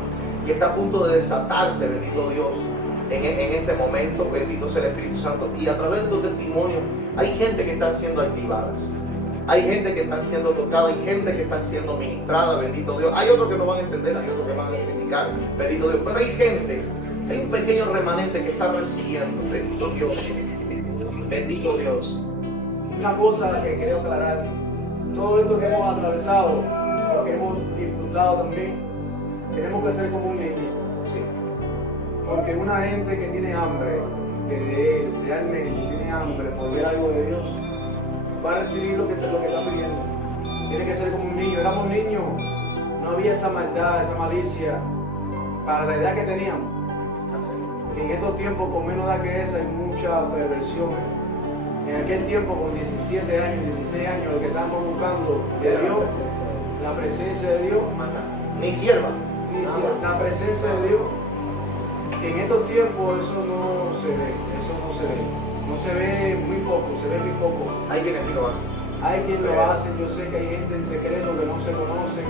que está a punto de desatarse, bendito Dios, en este momento, bendito sea el Espíritu Santo. Y a través de tu testimonio, hay gente que están siendo activadas. Hay gente que están siendo tocada, hay gente que están siendo ministrada, bendito Dios. Hay otros que no van a entender, hay otros que van a criticar, bendito Dios. Pero hay gente, hay un pequeño remanente que está recibiendo, bendito Dios. Bendito Dios. Una cosa que quería aclarar, todo esto que hemos atravesado, o que hemos disfrutado también, tenemos que ser como un niño. Sí. Porque una gente que tiene hambre, que realmente tiene hambre por ver algo de Dios, va a recibir lo que está pidiendo. Tiene que ser como un niño. Éramos niños, no había esa maldad, esa malicia para la edad que teníamos. En estos tiempos, con menos edad que esa, hay mucha perversión. En aquel tiempo, con 17 años, 16 años, lo que estábamos buscando de Dios, la presencia de Dios, Ni sierva. la presencia de Dios. En estos tiempos eso no se ve, no se ve muy poco, se ve muy poco. Hay quienes sí lo hacen. Hay quien lo hace, yo sé que hay gente en secreto que no se conocen,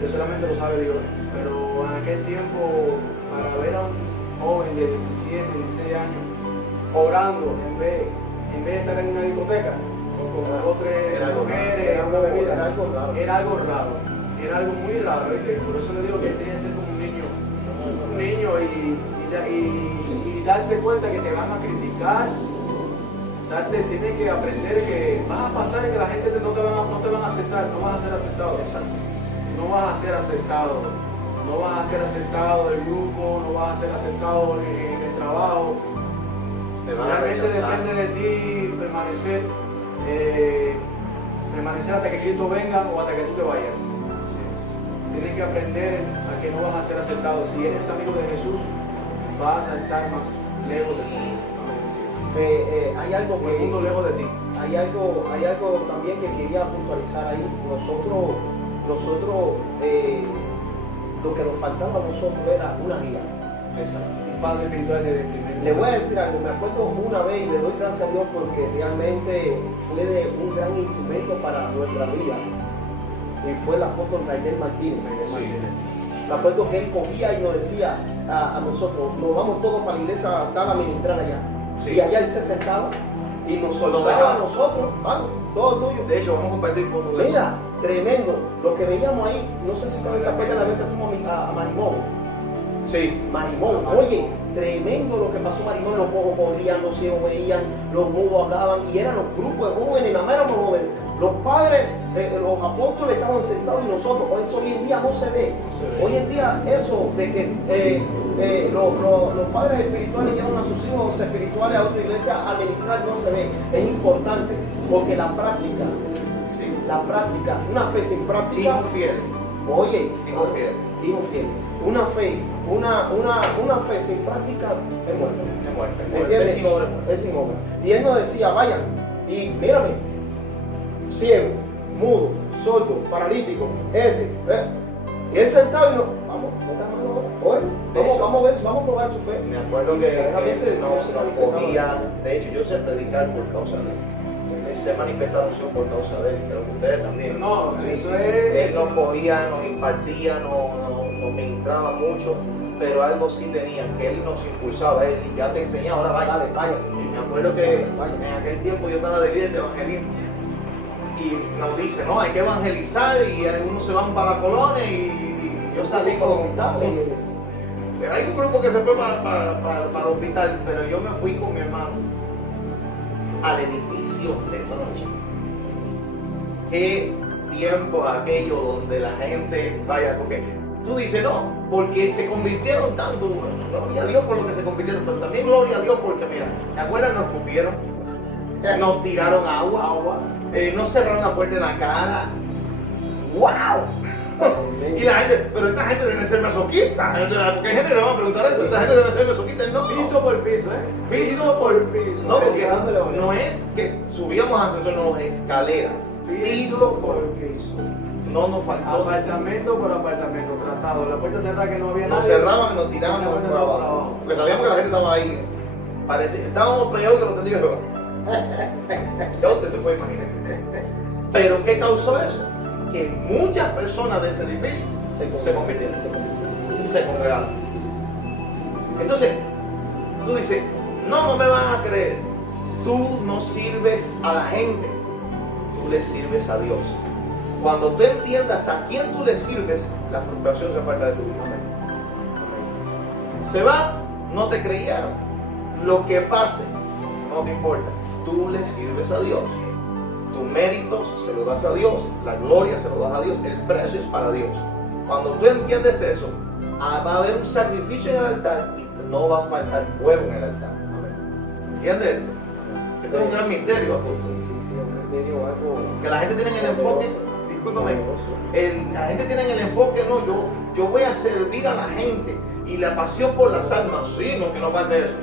que solamente lo sabe Dios. Pero en aquel tiempo, para ver a un joven de 17, 16 años orando en vez de estar en una discoteca o con dos o tres mujeres, era algo raro, era algo muy raro. Por eso le digo que tiene que ser como un niño y darte cuenta que te van a criticar. Tienes que aprender que vas a pasar que la gente no te van a aceptar, no vas a ser aceptado. Exacto. No vas a ser aceptado, no vas a ser aceptado del grupo, no vas a ser aceptado en el trabajo. Realmente depende de ti permanecer hasta que Cristo venga o hasta que tú te vayas. Tienes que aprender a que no vas a ser aceptado. Si eres amigo de Jesús, vas a estar más lejos de ti. Hay algo El mundo lejos de ti. hay algo también que quería puntualizar ahí. Nosotros lo que nos faltaba a nosotros era una guía. Un padre espiritual de primer. Le voy a decir algo, me acuerdo una vez y le doy gracias a Dios porque realmente fue de un gran instrumento para nuestra vida. Y fue el apóstol Rainer Martínez. Me acuerdo que él cogía y nos decía a nosotros, nos vamos todos para la iglesia a ministrar allá. Sí. Y allá él se sentaba y nos soltaba a nosotros, vamos, todo tuyo. De hecho, vamos a compartir fotos de Mira, tremendo, lo que veíamos ahí, no sé si ustedes se acuerdan la vez que fuimos a Marimón. Sí. Marimón, oye, tremendo lo que pasó Marimón, los cojos podrían, los ciegos veían, los mudos hablaban, y eran los grupos de jóvenes, nada más éramos jóvenes. Los padres, los apóstoles estaban sentados y nosotros, eso hoy en día no se ve. Hoy en día eso de que los padres espirituales llevan a sus hijos espirituales a otra iglesia a ministrar no se ve. Es importante porque la práctica, una fe sin práctica, Hijo fiel. oye, Hijo fiel. Una fe sin práctica es muerta. Es muerte. ¿Entiendes? Es sin obra. Es sin obra. Y él nos decía, vayan, y mírame, ciego, mudo, sordo, paralítico, y él sentado y no, vamos a probar su fe. Me acuerdo que no podía, de hecho yo sé predicar por causa de él, sé manifestar unción por causa de él, creo que ustedes también. No, Sí, eso sí, es. él nos podía, nos impartía, nos ministraba mucho, pero algo sí tenía, que él nos impulsaba, es decir, ya te enseñé, ahora vaya. Vaya. Y me acuerdo que en aquel tiempo yo estaba de líder de evangelismo y nos dice, no, hay que evangelizar y algunos se van para colones y yo salí con... Pero hay un grupo que se fue para el hospital, pero yo me fui con mi hermano al edificio de esta noche. Qué tiempo aquello donde la gente vaya, porque tú dices no, porque se convirtieron tanto, gloria a Dios por lo que se convirtieron, pero también gloria a Dios porque mira, ¿te acuerdas? Nos escupieron, nos tiraron agua, nos cerraron la puerta en la cara. ¡Wow! Y la gente, pero esta gente debe ser masoquista, porque hay gente que le va a preguntar esto, esta gente debe ser masoquista, no. Piso por piso, Piso por piso. No, porque no es que subíamos ascensor, no, escalera. Piso por piso. No nos faltó. Apartamento por apartamento, tratado. La puerta cerrada que no había Nos nadie. cerraban y nos tiraban por abajo. Porque sabíamos que la gente estaba ahí. Estábamos peor que los testigos de Jehová. Ya usted se puede imaginar. Pero ¿qué causó eso? Que muchas personas de ese edificio se convirtieron. Se congregaron. Entonces, tú dices, no me van a creer. Tú no sirves a la gente. Tú le sirves a Dios. Cuando tú entiendas a quién tú le sirves, la frustración se aparta de tu vida. Amén. Se va, no te creyeron. Lo que pase, no te importa. Tú le sirves a Dios. Tu mérito se lo das a Dios. La gloria se lo das a Dios. El precio es para Dios. Cuando tú entiendes eso, va a haber un sacrificio en el altar y no va a faltar fuego en el altar. Amén. ¿Entiendes esto? Esto es un gran misterio. Sí, un misterio, algo... Que la gente tiene el enfoque, discúlpame, la gente tiene el enfoque, no, yo voy a servir a la gente y la pasión por las almas, sí, no que no falte eso.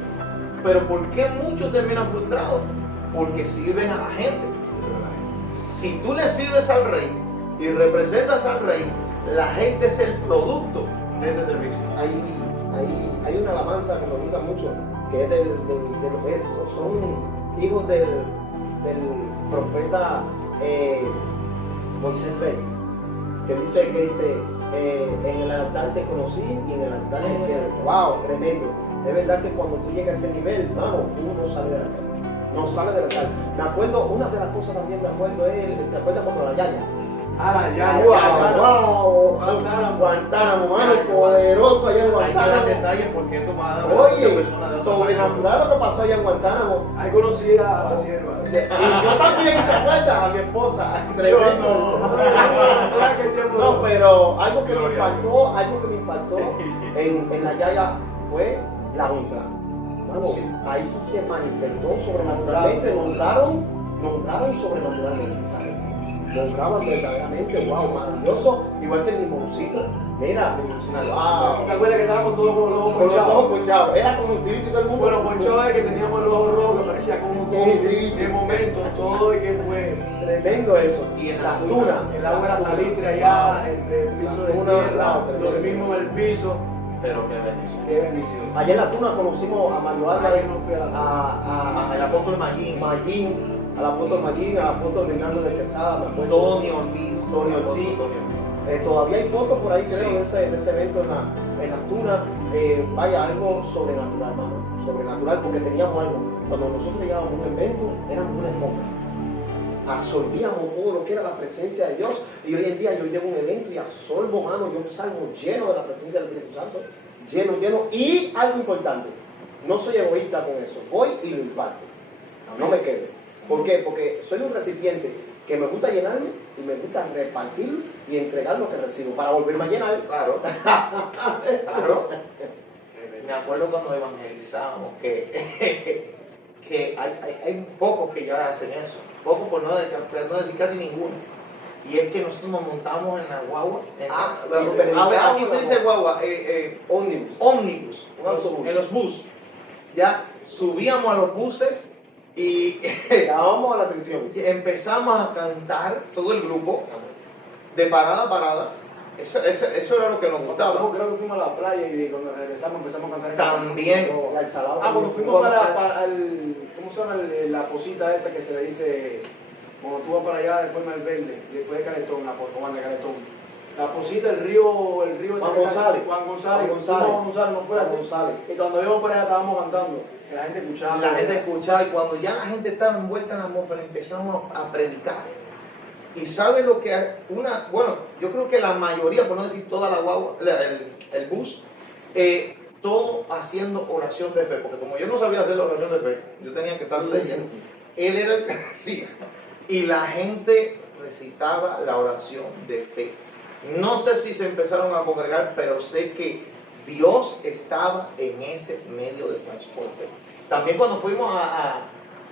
Pero ¿por qué muchos terminan frustrados? Porque sirven a la gente. Si tú le sirves al rey y representas al rey, la gente es el producto de ese servicio. Hay una alabanza que me gusta mucho, que es de los versos, son hijos del profeta Moisés Ben, que dice en el altar te conocí y en el altar te quiero. Wow, tremendo. Es verdad que cuando tú llegas a ese nivel, hermano, tú no sales del altar. No sales del altar. Me acuerdo, una de las cosas también me acuerdo es, ¿te acuerdas cuando la Yaya? La Yaya. Wow, Guantánamo, mano, poderoso allá en Hay que dar Guantánamo. detalles porque tú vas a Oye, sobrenatural lo que pasó allá en Guantánamo. Ahí conocí a la sierva. Y yo también, ¿te acuerdas? A mi esposa. Tremendo. No, pero algo que me impactó en la Yaya fue la honra. Mano, ahí sí se manifestó sobrenaturalmente, nombraron sobrenaturalmente, ¿sabes? Nombraban verdaderamente, wow, maravilloso, igual que el limoncito. Mira, wow. ¿Te acuerdas que estaba con todos los ojos Con los ojos ponchados? ponchados, era como un tirito todo el mundo. Bueno, ponchado es que teníamos los ojos rojos, parecía como un de momento, todo y que fue Tremendo eso. Y en la la tuna, el agua era salitre allá, el piso de tierra, los mismos en el piso. Pero qué bendición. Qué bendición. Allá en la tuna conocimos a Mario Álvarez, Yo no fui a la El apóstol Magín, al apóstol Magín, al apóstol Hernando de Quesada, me acuerdo. Tony Ortiz, Todavía hay fotos por ahí, creo, de ese evento en la tuna. Vaya, algo sobrenatural, mano. Sobrenatural, porque teníamos algo. Cuando nosotros llegábamos a un evento, éramos una esponja. Absorbíamos todo lo que era la presencia de Dios. Y hoy en día yo llego a un evento y absorbo, mano, yo salgo lleno de la presencia del Espíritu Santo. Lleno. Y algo importante, no soy egoísta con eso. Voy y lo imparto. No me quedo. ¿Por qué? Porque soy un recipiente que me gusta llenarme y me gusta repartir y entregar lo que recibo para volverme a llenar. Claro. Me acuerdo cuando evangelizamos que hay pocos que ya hacen eso. Pocos por no decir casi ninguno. Y es que nosotros nos montamos en la guagua. Aquí se dice guagua, ómnibus. En los bus. Ya subíamos a los buses y Llamábamos la atención. empezamos a cantar todo el grupo de parada a parada. Eso era lo que nos gustaba. Creo que fuimos a la playa y cuando regresamos empezamos a cantar. También. Y al salado. Cuando fuimos para ¿cómo se llama la posita esa que se le dice? Cuando tú vas para allá, después de Malverde, después de Caletón, la comanda de Caletón. La posita, el río Juan González. Juan González, no fue así. González. Y cuando íbamos para allá estábamos cantando, que la gente escuchaba. La gente escuchaba y cuando ya la gente estaba envuelta en la atmósfera empezamos a predicar. Y sabe lo que bueno, yo creo que la mayoría, por no decir toda la guagua, el bus, todo haciendo oración de fe, porque como yo no sabía hacer la oración de fe, yo tenía que estar leyendo. Él era el que hacía. Y la gente recitaba la oración de fe. No sé si se empezaron a congregar, pero sé que Dios estaba en ese medio de transporte. También cuando fuimos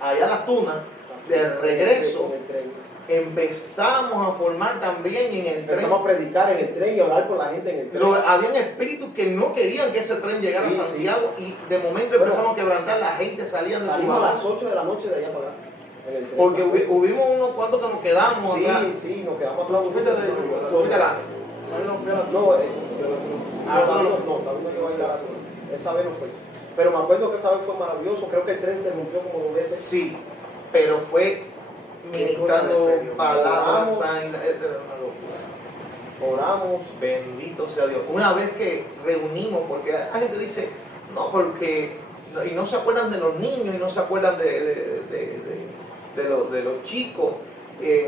allá a las Tunas, de regreso, empezamos a formar también en el tren. Empezamos a predicar en el tren y a orar por la gente en el tren. Habían espíritus que no querían que ese tren llegara a Santiago, y de momento empezamos a quebrantar, la gente salía de su Salimos a las 8 de la noche de allá para acá. Porque hubimos unos cuantos que nos quedamos. Sí, atrás. Sí, nos quedamos ¿Tú atrás. fuiste adelante? No llegó a ir a la Tuna. Esa vez no fue. Pero me acuerdo que esa vez fue maravilloso. Creo que el tren se rompió como 2 veces. Sí, pero fue ministrando palabras santas. Esta era una locura. Oramos. Bendito sea Dios. Una vez que reunimos, porque la gente dice, no, porque, y no se acuerdan de los niños, y no se acuerdan de los chicos.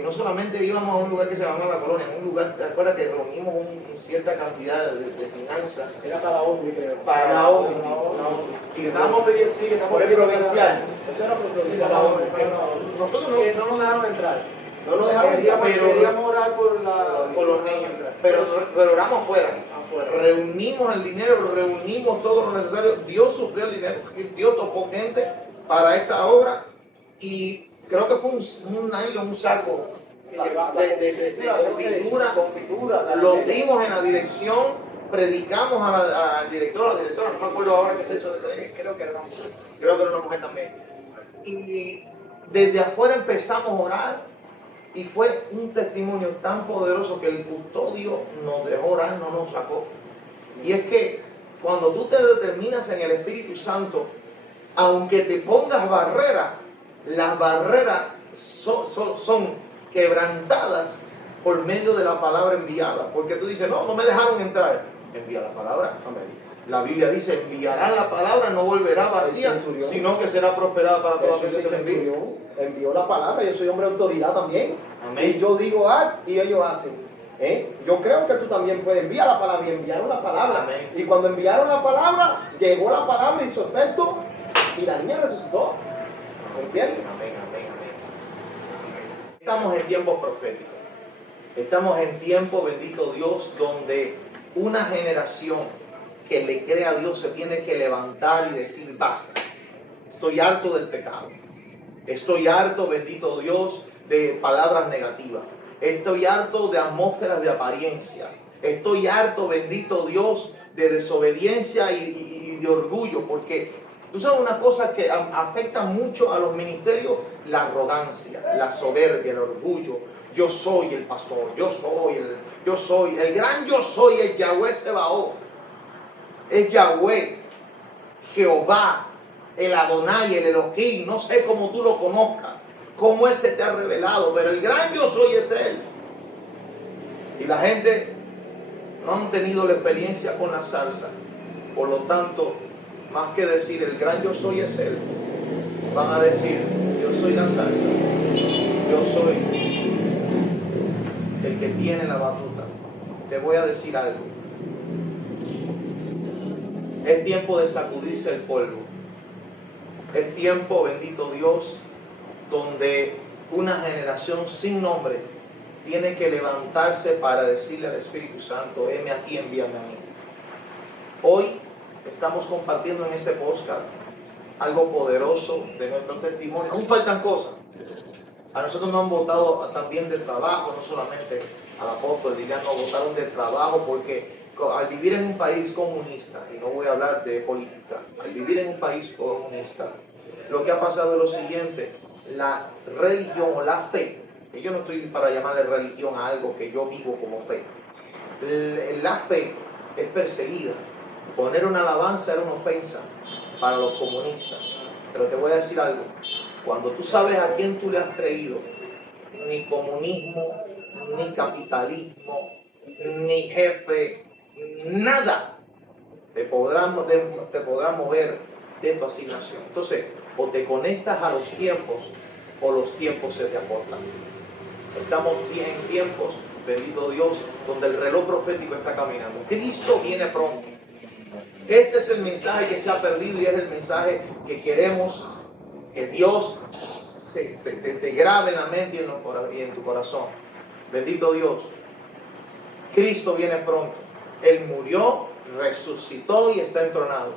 No solamente íbamos a un lugar que se llamaba La Colonia, en un lugar, ¿te acuerdas que reunimos cierta cantidad de finanzas? Era para la ONU, creo. Para la ONU. Y estábamos pidiendo, sí, estamos Por el pidiendo provincial. Eso era por el provincial. Nosotros no. Que no nos dejaron entrar. No nos dejaron entrar, Queríamos orar por los niños. Pero oramos afuera. Reunimos el dinero, reunimos todo lo necesario. Dios suplió el dinero. Dios tocó gente para esta obra. Y creo que fue un saco de confitura. Lo dimos en la dirección, predicamos al director, a la directora, no me acuerdo ahora qué se hecho, creo que era una mujer también. Y desde afuera empezamos a orar, y fue un testimonio tan poderoso que el custodio nos dejó orar, no nos sacó. Y es que cuando tú te determinas en el Espíritu Santo, aunque te pongas barreras, las barreras son quebrantadas por medio de la palabra enviada. Porque tú dices, no me dejaron entrar. Envía la palabra. Amén. La Biblia dice, enviará la palabra, no volverá vacía, sino que será prosperada para todos los que se le envíe. Envió la palabra, yo soy hombre de autoridad también. Amén. Y yo digo, y ellos hacen. Yo creo que tú también puedes enviar la palabra, y enviaron la palabra. Amén. Y cuando enviaron la palabra, llegó la palabra y su efecto, y la niña resucitó. ¿Entiendes? Amén. Estamos en tiempos proféticos. Estamos en tiempo, bendito Dios, donde una generación que le cree a Dios se tiene que levantar y decir, basta. Estoy harto del pecado. Estoy harto, bendito Dios, de palabras negativas. Estoy harto de atmósferas de apariencia. Estoy harto, bendito Dios, de desobediencia y de orgullo, porque tú sabes una cosa que afecta mucho a los ministerios: la arrogancia, la soberbia, el orgullo. Yo soy el pastor, yo soy el gran yo soy, el Yahweh Sebaot. Es Yahweh, Jehová, el Adonai, el Elohim. No sé cómo tú lo conozcas, cómo Él se te ha revelado, pero el gran yo soy es Él. Y la gente no han tenido la experiencia con la salsa. Por lo tanto, más que decir el gran yo soy es Él, van a decir, yo soy la salsa, yo soy el que tiene la batuta. Te voy a decir algo. Es tiempo de sacudirse el polvo. Es tiempo, bendito Dios, donde una generación sin nombre tiene que levantarse para decirle al Espíritu Santo, heme aquí, envíame a mí. Hoy estamos compartiendo en este podcast algo poderoso de nuestro testimonio. Aún faltan cosas. A nosotros nos han votado también de trabajo, no solamente al apóstol Lilian, nos votaron de trabajo porque al vivir en un país comunista, y no voy a hablar de política, al vivir en un país comunista, lo que ha pasado es lo siguiente: la religión o la fe, que yo no estoy para llamarle religión a algo que yo vivo como fe, la fe es perseguida. Poner una alabanza era una ofensa para los comunistas. Pero te voy a decir algo: cuando tú sabes a quién tú le has creído, ni comunismo, ni capitalismo, ni jefe, nada te podrá mover de tu asignación. Entonces, o te conectas a los tiempos, o los tiempos se te acortan. Estamos en tiempos, bendito Dios, donde el reloj profético está caminando. Cristo viene pronto. Este es el mensaje que se ha perdido y es el mensaje que queremos que Dios te grabe en la mente y en tu corazón. Bendito Dios. Cristo viene pronto. Él murió, resucitó y está entronado.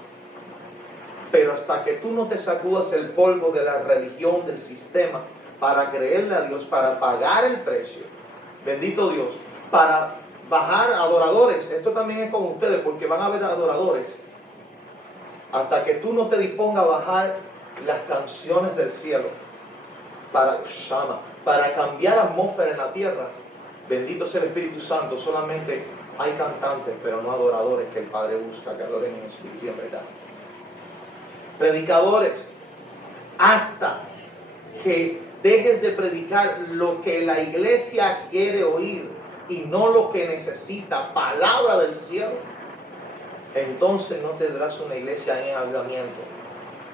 Pero hasta que tú no te sacudas el polvo de la religión, del sistema, para creerle a Dios, para pagar el precio, bendito Dios, para bajar adoradores, esto también es con ustedes, porque van a haber adoradores, hasta que tú no te dispongas a bajar las canciones del cielo, para cambiar atmósfera en la tierra, bendito sea el Espíritu Santo, solamente hay cantantes, pero no adoradores que el Padre busca, que adoren en espíritu y en verdad. Predicadores, hasta que dejes de predicar lo que la iglesia quiere oír y no lo que necesita, palabra del cielo, entonces no tendrás una iglesia en avivamiento.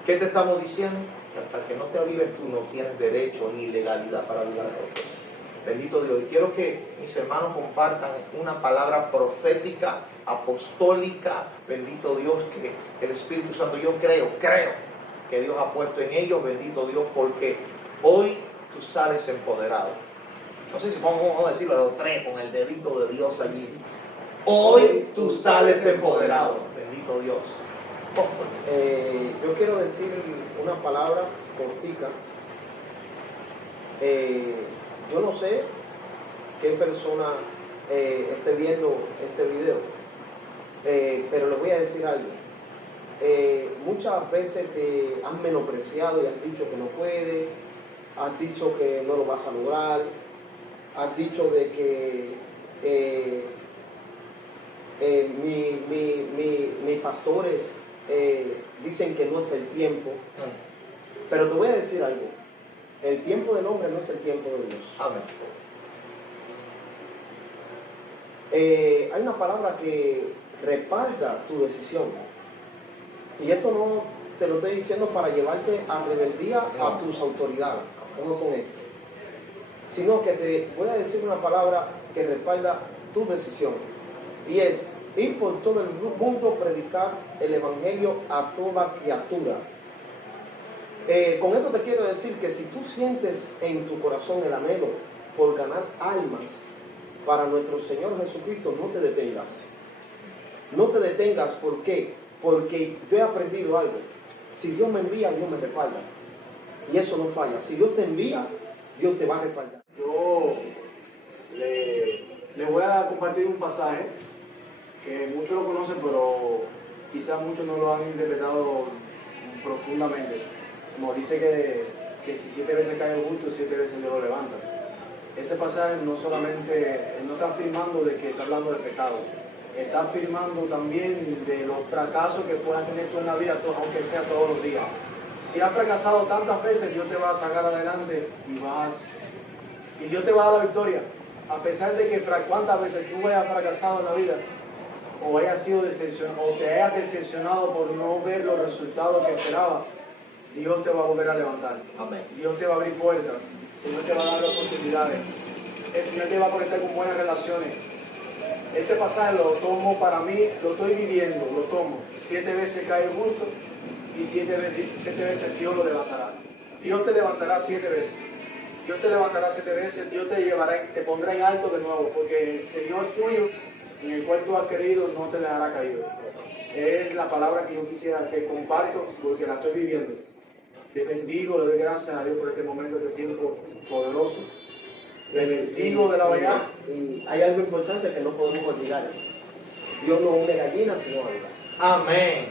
¿Qué te estamos diciendo? Que hasta que no te avives tú no tienes derecho ni legalidad para avivar a otros. Bendito Dios. Y quiero que mis hermanos compartan una palabra profética, apostólica, bendito Dios, que el Espíritu Santo, yo creo que Dios ha puesto en ellos, bendito Dios, porque hoy tú sales empoderado. No sé si vamos a decirlo a los tres con el dedito de Dios allí. Hoy tú sales empoderado, bendito Dios. Yo quiero decir una palabra cortica. Yo no sé qué persona esté viendo este video, pero les voy a decir algo. Muchas veces te han menospreciado y has dicho que no puedes, has dicho que no lo vas a lograr, has dicho de que mis pastores dicen que no es el tiempo, pero te voy a decir algo. El tiempo del hombre no es el tiempo de Dios. Amén. Hay una palabra que respalda tu decisión. Y esto no te lo estoy diciendo para llevarte a rebeldía a tus autoridades, no con esto. Sino que te voy a decir una palabra que respalda tu decisión. Y es ir por todo el mundo, predicar el evangelio a toda criatura. Con esto te quiero decir que si tú sientes en tu corazón el anhelo por ganar almas para nuestro Señor Jesucristo, no te detengas. No te detengas, ¿por qué? Porque yo he aprendido algo. Si Dios me envía, Dios me respalda. Y eso no falla. Si Dios te envía, Dios te va a respaldar. Yo le voy a compartir un pasaje que muchos lo conocen, pero quizás muchos no lo han interpretado profundamente. Como dice que si 7 veces cae el justo, 7 veces Dios lo levanta. Ese pasaje no solamente, no está afirmando de que está hablando de pecado, está afirmando también de los fracasos que puedas tener tú en la vida, aunque sea todos los días. Si has fracasado tantas veces, Dios te va a sacar adelante y Dios te va a dar la victoria. A pesar de que cuántas veces tú hayas fracasado en la vida, o hayas sido decepcionado, o te hayas decepcionado por no ver los resultados que esperabas, Dios te va a volver a levantar. Amén. Dios te va a abrir puertas. El Señor te va a dar oportunidades. El Señor te va a conectar con buenas relaciones. Ese pasaje lo tomo para mí, lo estoy viviendo, lo tomo. 7 veces cae el justo y 7 veces Dios lo levantará. Dios te levantará 7 veces. Dios te levantará 7 veces. Dios te llevará, te pondrá en alto de nuevo, porque el Señor tuyo, en el cual tú has querido, no te dejará caído. Es la palabra que yo quisiera que comparto, porque la estoy viviendo. Le bendigo, le doy gracias a Dios por este momento, este tiempo poderoso. Le bendigo de la verdad. Y hay algo importante que no podemos olvidar. Dios no une gallinas sino aves. Amén.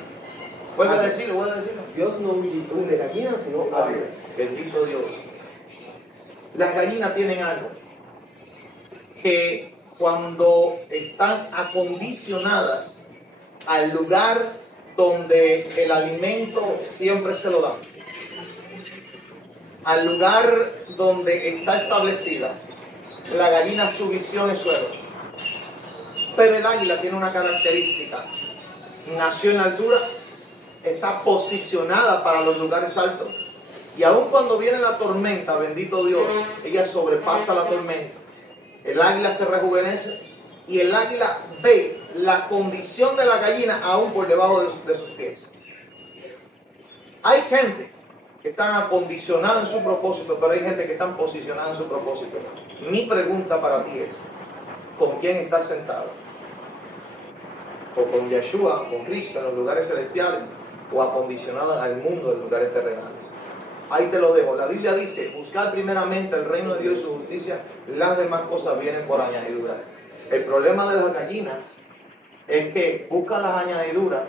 Vuelve a decirlo, Dios no une gallinas sino aves. Bendito Dios. Las gallinas tienen algo que cuando están acondicionadas al lugar donde el alimento siempre se lo dan, al lugar donde está establecida, la gallina su visión es suelo. Pero el águila tiene una característica: nació en altura, está posicionada para los lugares altos, Y aun cuando viene la tormenta, bendito Dios, ella sobrepasa la tormenta. El águila se rejuvenece y el águila ve la condición de la gallina aún por debajo de sus pies. Hay gente que están acondicionada en su propósito, pero hay gente que están posicionada en su propósito. Mi pregunta para ti es, ¿con quién estás sentado? ¿O con Yeshua, con Cristo en los lugares celestiales? ¿O acondicionado al mundo en lugares terrenales? Ahí te lo dejo. La Biblia dice, buscad primeramente el reino de Dios y su justicia, las demás cosas vienen por añadidura. El problema de las gallinas es que buscan las añadiduras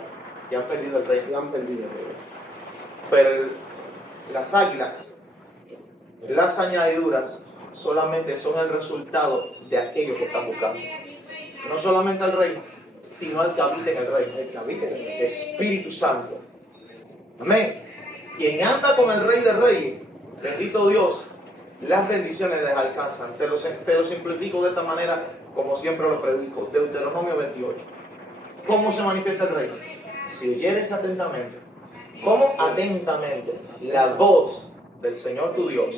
y han perdido el reino. Pero las águilas, las añadiduras, solamente son el resultado de aquello que están buscando. No solamente al reino, sino al que habita en el reino. El que habita en el Espíritu Santo. Amén. Quien anda con el Rey de Reyes, bendito Dios, las bendiciones les alcanzan. Te lo simplifico de esta manera, como siempre lo predico. Deuteronomio 28. ¿Cómo se manifiesta el reino? Si oyeres atentamente. ¿Cómo? Atentamente. La voz del Señor tu Dios.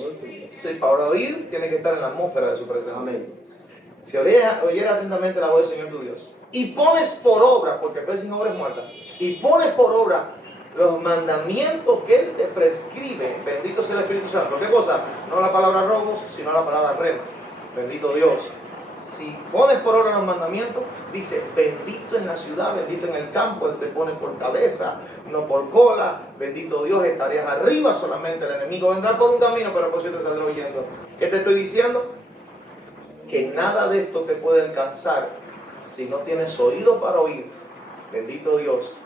Sí, para oír, tiene que estar en la atmósfera de su presencia. Amén. Si oyeres atentamente la voz del Señor tu Dios. Y pones por obra, porque fe sin obra es muerta. Y pones por obra los mandamientos que Él te prescribe. Bendito sea el Espíritu Santo. ¿Qué cosa? No la palabra robos, sino la palabra rema. Bendito Dios. Si pones por obra los mandamientos, dice, bendito en la ciudad, bendito en el campo, Él te pone por cabeza, no por cola. Bendito Dios, estarías arriba solamente. El enemigo vendrá por un camino, pero por cierto saldrá huyendo. ¿Qué te estoy diciendo? Que nada de esto te puede alcanzar si no tienes oído para oír. Bendito Dios.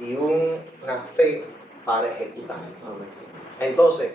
Y una fe para ejecutar. Amén. Entonces,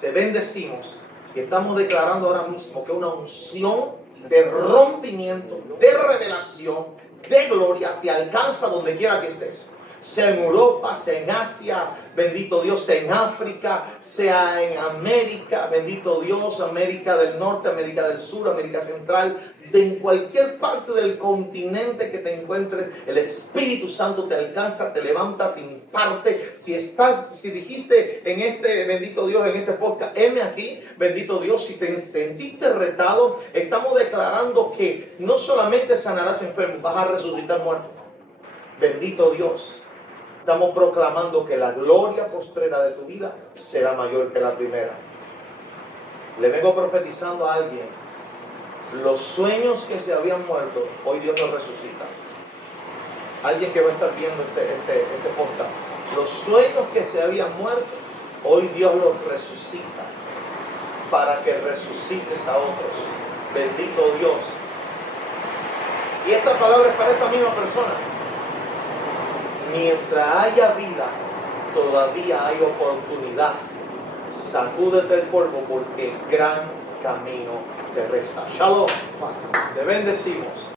te bendecimos y estamos declarando ahora mismo que una unción de rompimiento, de revelación, de gloria te alcanza donde quiera que estés. Sea en Europa, sea en Asia, bendito Dios, sea en África, sea en América, bendito Dios, América del Norte, América del Sur, América Central, en cualquier parte del continente que te encuentres, el Espíritu Santo te alcanza, te levanta, te imparte. Si dijiste en este, bendito Dios, en este podcast, heme aquí, bendito Dios, si te sentiste retado, estamos declarando que no solamente sanarás enfermos, vas a resucitar muertos. Bendito Dios. Estamos proclamando que la gloria postrera de tu vida será mayor que la primera. Le vengo profetizando a alguien. Los sueños que se habían muerto, hoy Dios los resucita. Alguien que va a estar viendo este podcast. Los sueños que se habían muerto, hoy Dios los resucita. Para que resucites a otros. Bendito Dios. Y esta palabra es para esta misma persona. Mientras haya vida, todavía hay oportunidad. Sacúdete el polvo porque gran camino te resta. Shalom. Te bendecimos.